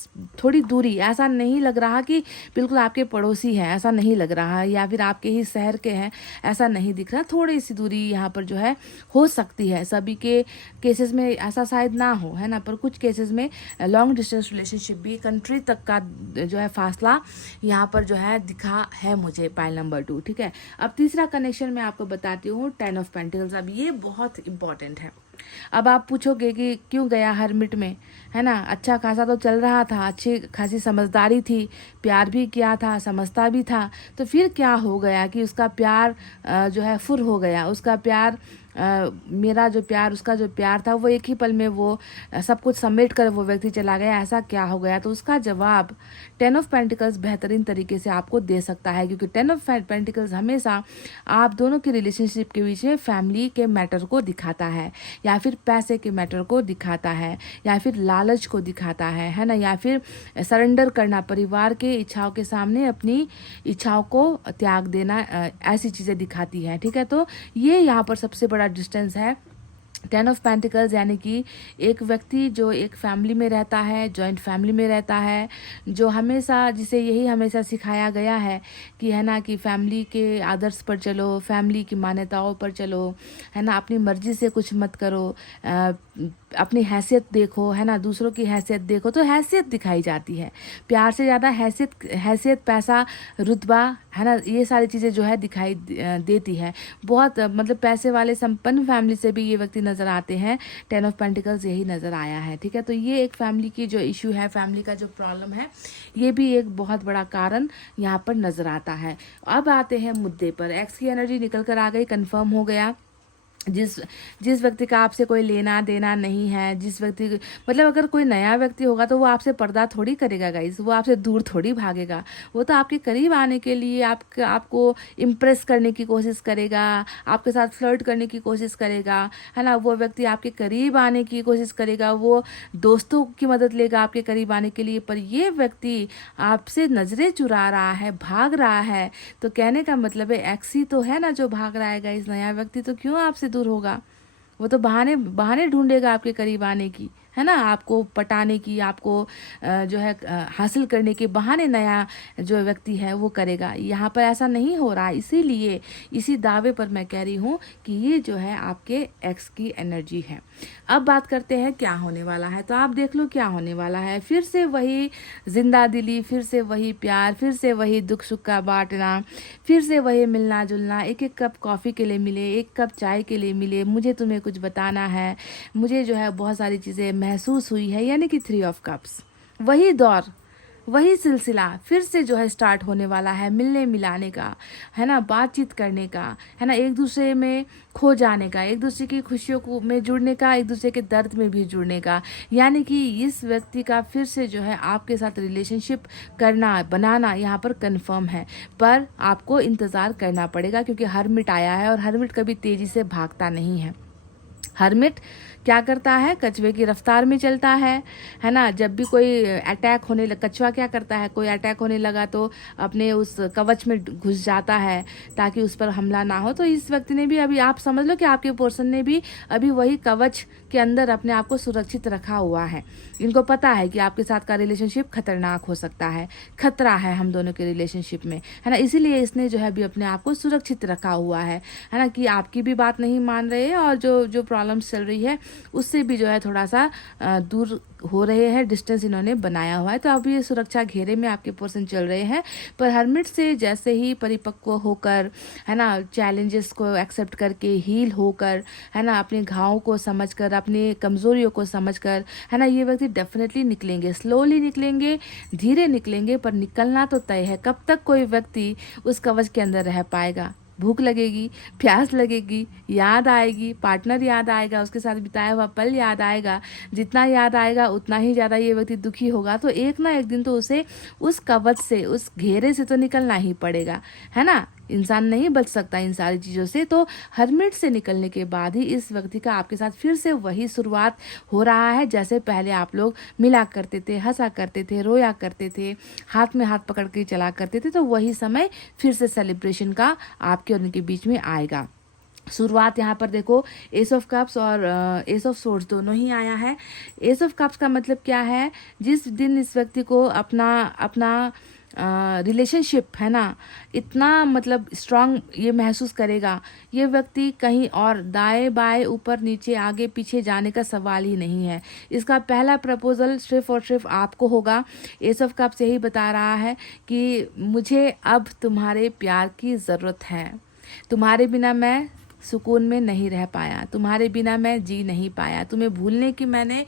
थोड़ी दूरी, ऐसा नहीं लग रहा कि बिल्कुल आपके पड़ोसी हैं, ऐसा नहीं लग रहा, या फिर आपके ही शहर के हैं, ऐसा नहीं दिख रहा, थोड़ी सी दूरी यहाँ पर जो है हो सकती है। सभी के केसेस में ऐसा शायद ना हो, है ना, पर कुछ केसेस में लॉन्ग डिस्टेंस रिलेशनशिप भी कंट्री तक का जो है फासला यहाँ पर जो है दिखा है मुझे, पाइल नंबर 2। ठीक है, अब तीसरा कनेक्शन मैं आपको बताती हूँ 10 ऑफ पेंटिकल्स। अब ये बहुत इंपॉर्टेंट है। अब आप पूछोगे कि क्यों गया हरमिट में, है ना, अच्छा खासा तो चल रहा था, अच्छी खासी समझदारी थी, प्यार भी किया था, समझता भी था, तो फिर क्या हो गया कि उसका प्यार जो है फुर हो गया, उसका प्यार मेरा जो प्यार, उसका जो प्यार था वो एक ही पल में वो सब कुछ समेट कर वो व्यक्ति चला गया, ऐसा क्या हो गया? तो उसका जवाब 10 ऑफ पेंटिकल्स बेहतरीन तरीके से आपको दे सकता है, क्योंकि 10 ऑफ पेंटिकल्स हमेशा आप दोनों की रिलेशनशिप के बीच में फैमिली के मैटर को दिखाता है, या फिर पैसे के मैटर को दिखाता है, या फिर लालच को दिखाता है ना, या फिर सरेंडर करना, परिवार के इच्छाओं के सामने अपनी इच्छाओं को त्याग देना, ऐसी चीज़ें दिखाती है। ठीक है, तो ये यहाँ पर सबसे बड़ा डिस्टेंस है 10 ऑफ पेंटिकल्स, यानी कि एक व्यक्ति जो एक फैमिली में रहता है, जॉइंट फैमिली में रहता है, जो हमेशा, जिसे यही हमेशा सिखाया गया है कि, है ना, कि फैमिली के आदर्श पर चलो, फैमिली की मान्यताओं पर चलो, है ना, अपनी मर्जी से कुछ मत करो, अपनी हैसियत देखो, है ना, दूसरों की हैसियत देखो, तो हैसियत दिखाई जाती है। प्यार से ज़्यादा हैसियत, पैसा, रुतबा, है ना, ये सारी चीज़ें जो है दिखाई देती है। बहुत मतलब पैसे वाले संपन्न फैमिली से भी ये व्यक्ति नज़र आते हैं। 10 ऑफ पेंटिकल्स यही नज़र आया है। ठीक है, तो ये एक फैमिली की जो इशू है, फैमिली का जो प्रॉब्लम है, ये भी एक बहुत बड़ा कारण यहाँ पर नज़र आता है। अब आते हैं मुद्दे पर। एक्स की एनर्जी निकल कर आ गई, कन्फर्म हो गया। जिस व्यक्ति का आपसे कोई लेना देना नहीं है, जिस व्यक्ति, मतलब अगर कोई नया व्यक्ति होगा तो वो आपसे पर्दा थोड़ी करेगा गाइस, वो आपसे दूर थोड़ी भागेगा, वो तो आपके करीब आने के लिए आपको इम्प्रेस करने की कोशिश करेगा, आपके साथ फ्लर्ट करने की कोशिश करेगा, है ना, वो व्यक्ति आपके करीब आने की कोशिश करेगा, वो दोस्तों की मदद लेगा आपके करीब आने के लिए। पर ये व्यक्ति आपसे नज़रें चुरा रहा है, भाग रहा है, तो कहने का मतलब है एक्स ही तो है ना जो भाग रहा है गाइस, नया व्यक्ति तो क्यों आपसे दूर होगा? वो तो बहाने ढूंढेगा आपके करीब आने की, है ना, आपको पटाने की, आपको जो है हासिल करने के बहाने नया जो व्यक्ति है वो करेगा। यहाँ पर ऐसा नहीं हो रहा, इसीलिए इसी दावे पर मैं कह रही हूँ कि ये जो है आपके एक्स की एनर्जी है। अब बात करते हैं क्या होने वाला है। तो आप देख लो क्या होने वाला है। फिर से वही जिंदा दिली, फिर से वही प्यार, फिर से वही दुख सुख का बांटना, फिर से वही मिलना जुलना, एक एक कप कॉफ़ी के लिए मिले, एक कप चाय के लिए मिले, मुझे तुम्हें कुछ बताना है, मुझे जो है बहुत सारी चीज़ें महसूस हुई है, यानी कि 3 ऑफ कप्स। वही दौर, वही सिलसिला फिर से जो है स्टार्ट होने वाला है, मिलने मिलाने का, है ना, बातचीत करने का, है ना, एक दूसरे में खो जाने का, एक दूसरे की खुशियों को में जुड़ने का, एक दूसरे के दर्द में भी जुड़ने का, यानी कि इस व्यक्ति का फिर से जो है आपके साथ रिलेशनशिप करना, बनाना यहाँ पर कंफर्म है। पर आपको इंतज़ार करना पड़ेगा, क्योंकि हरमिट आया है और हरमिट कभी तेज़ी से भागता नहीं है। हर्मिट क्या करता है, कछुए की रफ्तार में चलता है ना। जब भी कोई अटैक होने लग, कछुआ क्या करता है, कोई अटैक होने लगा तो अपने उस कवच में घुस जाता है ताकि उस पर हमला ना हो। तो इस व्यक्ति ने भी अभी, आप समझ लो कि आपके पर्सन ने भी अभी वही कवच के अंदर अपने आप को सुरक्षित रखा हुआ है। इनको पता है कि आपके साथ का रिलेशनशिप खतरनाक हो सकता है, खतरा है हम दोनों के रिलेशनशिप में, है ना। इसीलिए इसने जो है अभी अपने आप को सुरक्षित रखा हुआ है ना, कि आपकी भी बात नहीं मान रहे हैं और जो प्रॉब्लम्स चल रही है उससे भी जो है थोड़ा सा दूर हो रहे हैं, डिस्टेंस इन्होंने बनाया हुआ है। तो अभी ये सुरक्षा घेरे में आपके पर्सन चल रहे हैं। पर हर्मिट से जैसे ही परिपक्व होकर, है ना, चैलेंजेस को एक्सेप्ट करके, हील होकर, है ना, अपने घावों को समझकर, अपनी कमजोरियों को समझकर, है ना, ये व्यक्ति डेफिनेटली निकलेंगे, स्लोली निकलेंगे, धीरे निकलेंगे, पर निकलना तो तय है। कब तक कोई व्यक्ति उस कवच के अंदर रह पाएगा? भूख लगेगी, प्यास लगेगी, याद आएगी, पार्टनर याद आएगा, उसके साथ बिताया हुआ पल याद आएगा। जितना याद आएगा उतना ही ज़्यादा ये व्यक्ति दुखी होगा। तो एक ना एक दिन तो उसे उस कवच से, उस घेरे से तो निकलना ही पड़ेगा, है ना। इंसान नहीं बच सकता इन सारी चीज़ों से। तो हर्मिट से निकलने के बाद ही इस व्यक्ति का आपके साथ फिर से वही शुरुआत हो रहा है जैसे पहले आप लोग मिला करते थे, हंसा करते थे, रोया करते थे, हाथ में हाथ पकड़ के चला करते थे। तो वही समय फिर से सेलिब्रेशन का आपके और उनके बीच में आएगा। शुरुआत यहाँ पर देखो, एस ऑफ कप्स और एस ऑफ सोर्ड्स दोनों ही आया है। एस ऑफ कप्स का मतलब क्या है, जिस दिन इस व्यक्ति को अपना रिलेशनशिप, है ना, इतना मतलब स्ट्रांग ये महसूस करेगा, ये व्यक्ति कहीं और दाएं बाएं ऊपर नीचे आगे पीछे जाने का सवाल ही नहीं है। इसका पहला प्रपोजल सिर्फ और सिर्फ आपको होगा। एस ऑफ कप्स यही बता रहा है कि मुझे अब तुम्हारे प्यार की ज़रूरत है, तुम्हारे बिना मैं सुकून में नहीं रह पाया, तुम्हारे बिना मैं जी नहीं पाया, तुम्हें भूलने की मैंने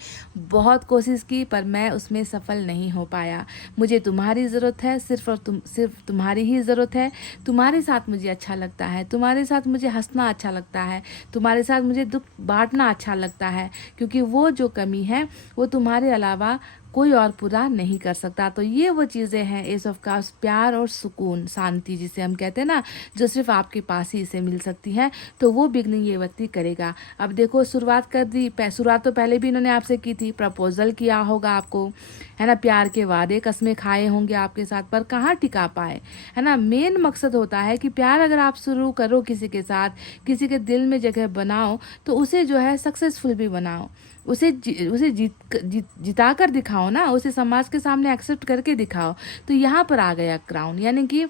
बहुत कोशिश की पर मैं उसमें सफल नहीं हो पाया। मुझे तुम्हारी ज़रूरत है, सिर्फ तुम्हारी ही ज़रूरत है। तुम्हारे साथ मुझे अच्छा लगता है, तुम्हारे साथ मुझे हंसना अच्छा लगता है, तुम्हारे साथ मुझे दुख बांटना अच्छा लगता है, क्योंकि वो जो कमी है वो तुम्हारे अलावा कोई और पूरा नहीं कर सकता। तो ये वो चीज़ें हैं एस ऑफ कप्स, प्यार और सुकून, शांति जिसे हम कहते हैं ना, जो सिर्फ आपके पास ही इसे मिल सकती है। तो वो बिगनिंग ये व्यक्ति करेगा। अब देखो, शुरुआत कर दी, शुरुआत तो पहले भी इन्होंने आपसे की थी, प्रपोजल किया होगा आपको, है ना, प्यार के वादे कस्में खाए होंगे आपके साथ, पर कहाँ टिका पाए, है ना। मेन मकसद होता है कि प्यार अगर आप शुरू करो किसी के साथ, किसी के दिल में जगह बनाओ, तो उसे जो है सक्सेसफुल भी बनाओ, उसे जिता कर दिखाओ ना, उसे समाज के सामने एक्सेप्ट करके दिखाओ। तो यहाँ पर आ गया क्राउन, यानी कि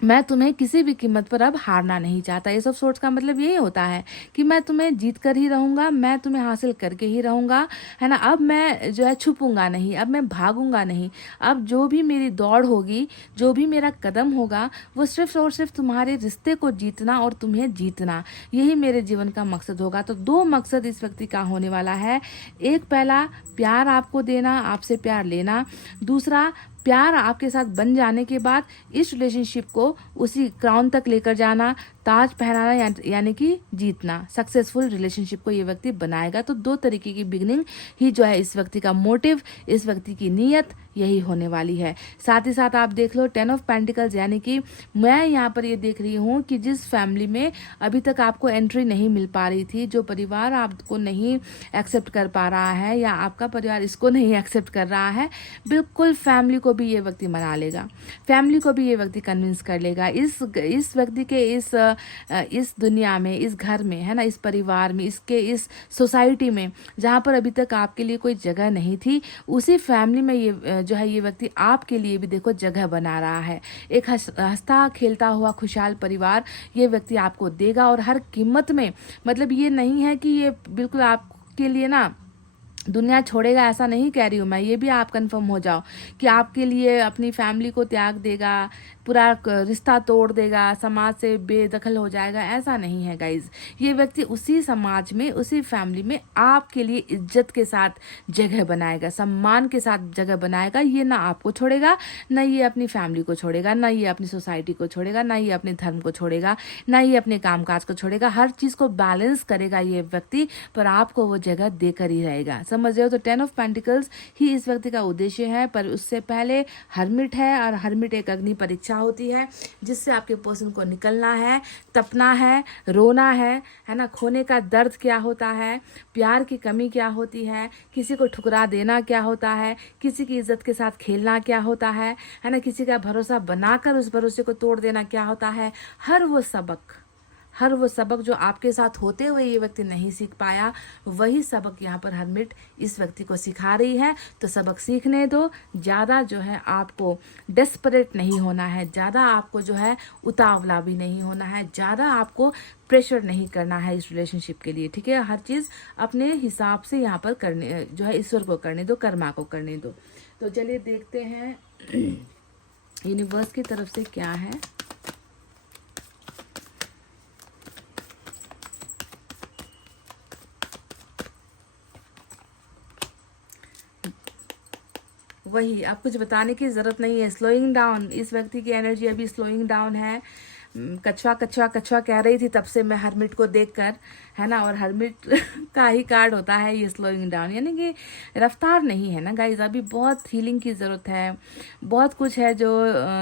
मैं तुम्हें किसी भी कीमत पर अब हारना नहीं चाहता। ये सब सोच का मतलब यही होता है कि मैं तुम्हें जीत कर ही रहूँगा, मैं तुम्हें हासिल करके ही रहूँगा, है ना। अब मैं जो है छुपूंगा नहीं, अब मैं भागूंगा नहीं। अब जो भी मेरी दौड़ होगी, जो भी मेरा कदम होगा, वो सिर्फ और सिर्फ तुम्हारे रिश्ते को जीतना और तुम्हें जीतना, यही मेरे जीवन का मकसद होगा। तो दो मकसद इस व्यक्ति का होने वाला है। एक, पहला प्यार आपको देना, आपसे प्यार लेना। दूसरा, प्यार आपके साथ बन जाने के बाद इस रिलेशनशिप को उसी क्राउन तक लेकर जाना, ताज पहनाना, यानी कि जीतना, सक्सेसफुल रिलेशनशिप को ये व्यक्ति बनाएगा। तो दो तरीके की बिगनिंग ही जो है इस व्यक्ति का मोटिव, इस व्यक्ति की नीयत यही होने वाली है। साथ ही साथ आप देख लो 10 ऑफ पेंटिकल्स, यानी कि मैं यहाँ पर ये देख रही हूँ कि जिस फैमिली में अभी तक आपको एंट्री नहीं मिल पा रही थी, जो परिवार आपको नहीं एक्सेप्ट कर पा रहा है या आपका परिवार इसको नहीं एक्सेप्ट कर रहा है, बिल्कुल फैमिली को भी ये व्यक्ति मना लेगा, फैमिली को भी ये व्यक्ति कन्विंस कर लेगा। इस व्यक्ति के इस दुनिया में, इस घर में, है ना, इस परिवार में, इस सोसाइटी में जहाँ पर अभी तक आपके लिए कोई जगह नहीं थी, उसी फैमिली में ये जो है ये व्यक्ति आपके लिए भी देखो जगह बना रहा है। एक हंसता खेलता हुआ खुशहाल परिवार ये व्यक्ति आपको देगा, और हर कीमत में, मतलब ये नहीं है कि ये बिल्कुल आपके लिए ना दुनिया छोड़ेगा, ऐसा नहीं कह रही हूँ मैं। ये भी आप कंफर्म हो जाओ कि आपके लिए अपनी फैमिली को त्याग देगा, पूरा रिश्ता तोड़ देगा, समाज से बेदखल हो जाएगा, ऐसा नहीं है गाइज। ये व्यक्ति उसी समाज में, उसी फैमिली में आपके लिए इज्जत के साथ जगह बनाएगा, सम्मान के साथ जगह बनाएगा। ये ना आपको छोड़ेगा, ना ये अपनी फैमिली को छोड़ेगा, ना ये अपनी सोसाइटी को छोड़ेगा, ना ये अपने धर्म को छोड़ेगा, ना ये अपने कामकाज को छोड़ेगा। हर चीज़ को बैलेंस करेगा ये व्यक्ति, पर आपको वो जगह देकर ही रहेगा, समझ रहे हो। तो 10 ऑफ पेंटिकल्स ही इस व्यक्ति का उद्देश्य है। पर उससे पहले हर्मिट है, और हर्मिट एक अग्नि परीक्षा इच्छा होती है जिससे आपके पर्सन को निकलना है, तपना है, रोना है ना। खोने का दर्द क्या होता है, प्यार की कमी क्या होती है, किसी को ठुकरा देना क्या होता है, किसी की इज्जत के साथ खेलना क्या होता है ना, किसी का भरोसा बनाकर उस भरोसे को तोड़ देना क्या होता है। हर वो सबक जो आपके साथ होते हुए ये व्यक्ति नहीं सीख पाया, वही सबक यहाँ पर हर्मिट इस व्यक्ति को सिखा रही है। तो सबक सीखने दो, ज़्यादा जो है आपको डेस्परेट नहीं होना है, ज़्यादा आपको जो है उतावला भी नहीं होना है, ज़्यादा आपको प्रेशर नहीं करना है इस रिलेशनशिप के लिए, ठीक है। हर चीज़ अपने हिसाब से यहाँ पर करने जो है ईश्वर को करने दो, कर्मा को करने दो। तो चलिए देखते हैं यूनिवर्स की तरफ से क्या है। वही, अब कुछ बताने की ज़रूरत नहीं है। स्लोइंग डाउन, इस व्यक्ति की एनर्जी अभी स्लोइंग डाउन है। कछुआ कछुआ कछुआ कह रही थी तब से मैं हर्मिट को देखकर, है ना। और हर्मिट का ही कार्ड होता है ये स्लोइंग डाउन, यानी कि रफ्तार नहीं है ना गाइज। अभी बहुत हीलिंग की ज़रूरत है, बहुत कुछ है जो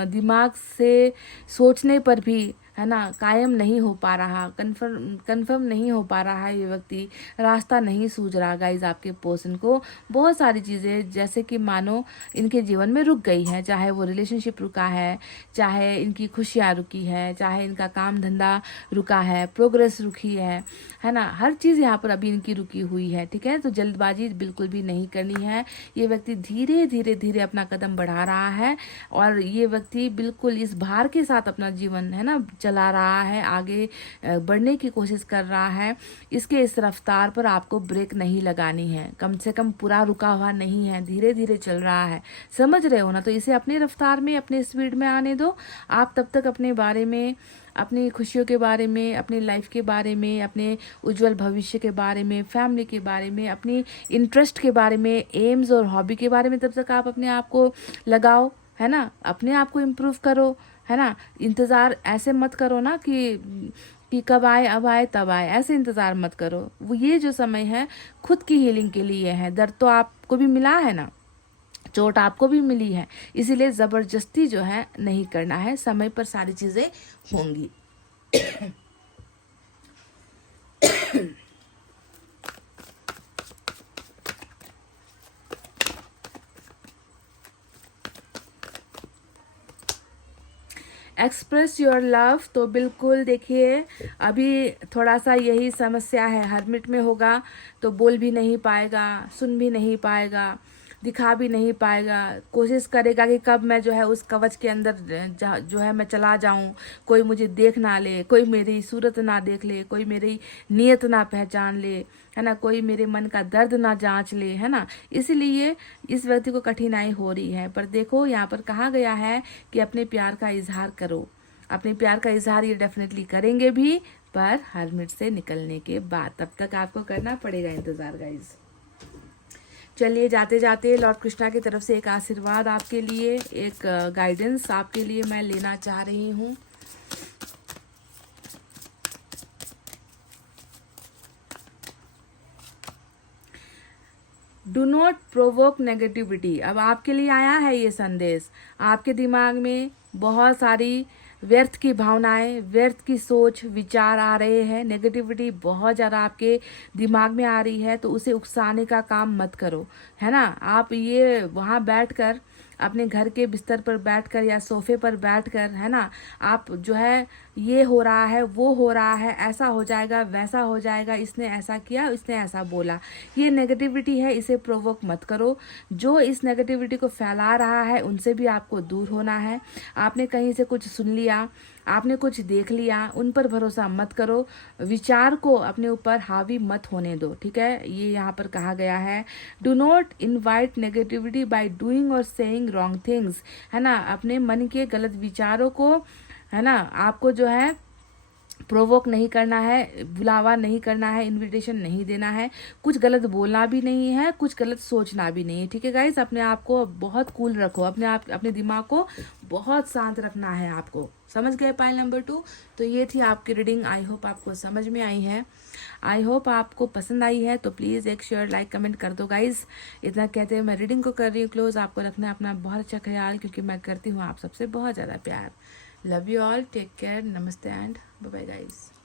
दिमाग से सोचने पर भी, है ना, कायम नहीं हो पा रहा, कन्फर्म नहीं हो पा रहा है। ये व्यक्ति रास्ता नहीं सूझ रहा गाइज आपके पर्सन को। बहुत सारी चीज़ें जैसे कि मानो इनके जीवन में रुक गई है, चाहे वो रिलेशनशिप रुका है, चाहे इनकी खुशियाँ रुकी है, चाहे इनका काम धंधा रुका है, प्रोग्रेस रुकी है ना। हर चीज़ यहाँ पर अभी इनकी रुकी हुई है, ठीक है। तो जल्दबाजी बिल्कुल भी नहीं करनी है। ये व्यक्ति धीरे धीरे धीरे अपना कदम बढ़ा रहा है और ये व्यक्ति बिल्कुल इस भार के साथ अपना जीवन, है ना, चला रहा है, आगे बढ़ने की कोशिश कर रहा है। इसके इस रफ्तार पर आपको ब्रेक नहीं लगानी है, कम से कम पूरा रुका हुआ नहीं है, धीरे धीरे चल रहा है, समझ रहे हो ना। तो इसे अपनी रफ्तार में, अपने स्पीड में आने दो। आप तब तक अपने बारे में, अपनी खुशियों के बारे में, अपनी लाइफ के बारे में, अपने उज्जवल भविष्य के बारे में, फैमिली के बारे में, अपनी इंटरेस्ट के बारे में, एम्स और हॉबी के बारे में तब तक आप अपने आप को लगाओ, है ना। अपने आप को इम्प्रूव करो, है ना। इंतज़ार ऐसे मत करो ना कि कब आए, अब आए, तब आए, ऐसे इंतज़ार मत करो। वो ये जो समय है खुद की हीलिंग के लिए है। दर्द तो आपको भी मिला है ना, चोट आपको भी मिली है, इसीलिए ज़बरदस्ती जो है नहीं करना है, समय पर सारी चीज़ें होंगी। एक्सप्रेस योर लव, तो बिल्कुल देखिए अभी थोड़ा सा यही समस्या है। हर्मिट में होगा तो बोल भी नहीं पाएगा, सुन भी नहीं पाएगा, दिखा भी नहीं पाएगा, कोशिश करेगा कि कब मैं जो है उस कवच के अंदर जो है मैं चला जाऊं, कोई मुझे देख ना ले, कोई मेरी सूरत ना देख ले, कोई मेरी नीयत ना पहचान ले, है ना, कोई मेरे मन का दर्द ना जांच ले, है ना। इसीलिए इस व्यक्ति को कठिनाई हो रही है। पर देखो यहाँ पर कहा गया है कि अपने प्यार का इजहार करो। अपने प्यार का इजहार ये डेफिनेटली करेंगे भी, पर हर्मिट से निकलने के बाद। तब तक आपको करना पड़ेगा इंतज़ार गाइज। चलिए जाते जाते लॉर्ड कृष्णा की तरफ से एक आशीर्वाद आपके लिए, एक गाइडेंस आपके लिए मैं लेना चाह रही हूँ। Do not provoke negativity. अब आपके लिए आया है ये संदेश। आपके दिमाग में बहुत सारी व्यर्थ की भावनाएं, व्यर्थ की सोच, विचार आ रहे हैं, नेगेटिविटी बहुत ज़्यादा आपके दिमाग में आ रही है, तो उसे उकसाने का काम मत करो, है ना। आप ये वहाँ बैठकर, अपने घर के बिस्तर पर बैठकर या सोफे पर बैठकर, है ना, आप जो है ये हो रहा है, वो हो रहा है, ऐसा हो जाएगा, वैसा हो जाएगा, इसने ऐसा किया, इसने ऐसा बोला, ये नेगेटिविटी है, इसे प्रोवोक मत करो। जो इस नेगेटिविटी को फैला रहा है उनसे भी आपको दूर होना है। आपने कहीं से कुछ सुन लिया, आपने कुछ देख लिया, उन पर भरोसा मत करो, विचार को अपने ऊपर हावी मत होने दो, ठीक है। ये यहाँ पर कहा गया है, do not invite negativity by doing और सेइंग रॉन्ग थिंग्स, है ना। अपने मन के गलत विचारों को, है ना, आपको जो है प्रोवोक नहीं करना है, बुलावा नहीं करना है, इनविटेशन नहीं देना है, कुछ गलत बोलना भी नहीं है, कुछ गलत सोचना भी नहीं है। ठीक है गाइस, अपने आप को बहुत कूल रखो, अपने दिमाग को बहुत शांत रखना है आपको। समझ गए पाइल नंबर 2? तो ये थी आपकी रीडिंग। आई होप आपको समझ में आई है, आई होप आपको पसंद आई है। तो प्लीज़ एक शेयर, लाइक, कमेंट कर दो गाइस। इतना कहते हुए मैं रीडिंग को कर रही हूँ क्लोज। आपको रखना है अपना बहुत अच्छा ख्याल, क्योंकि मैं करती हूँ आप सबसे बहुत ज़्यादा प्यार। Love you all, take care, नमस्ते एंड बाय बाय गाइस।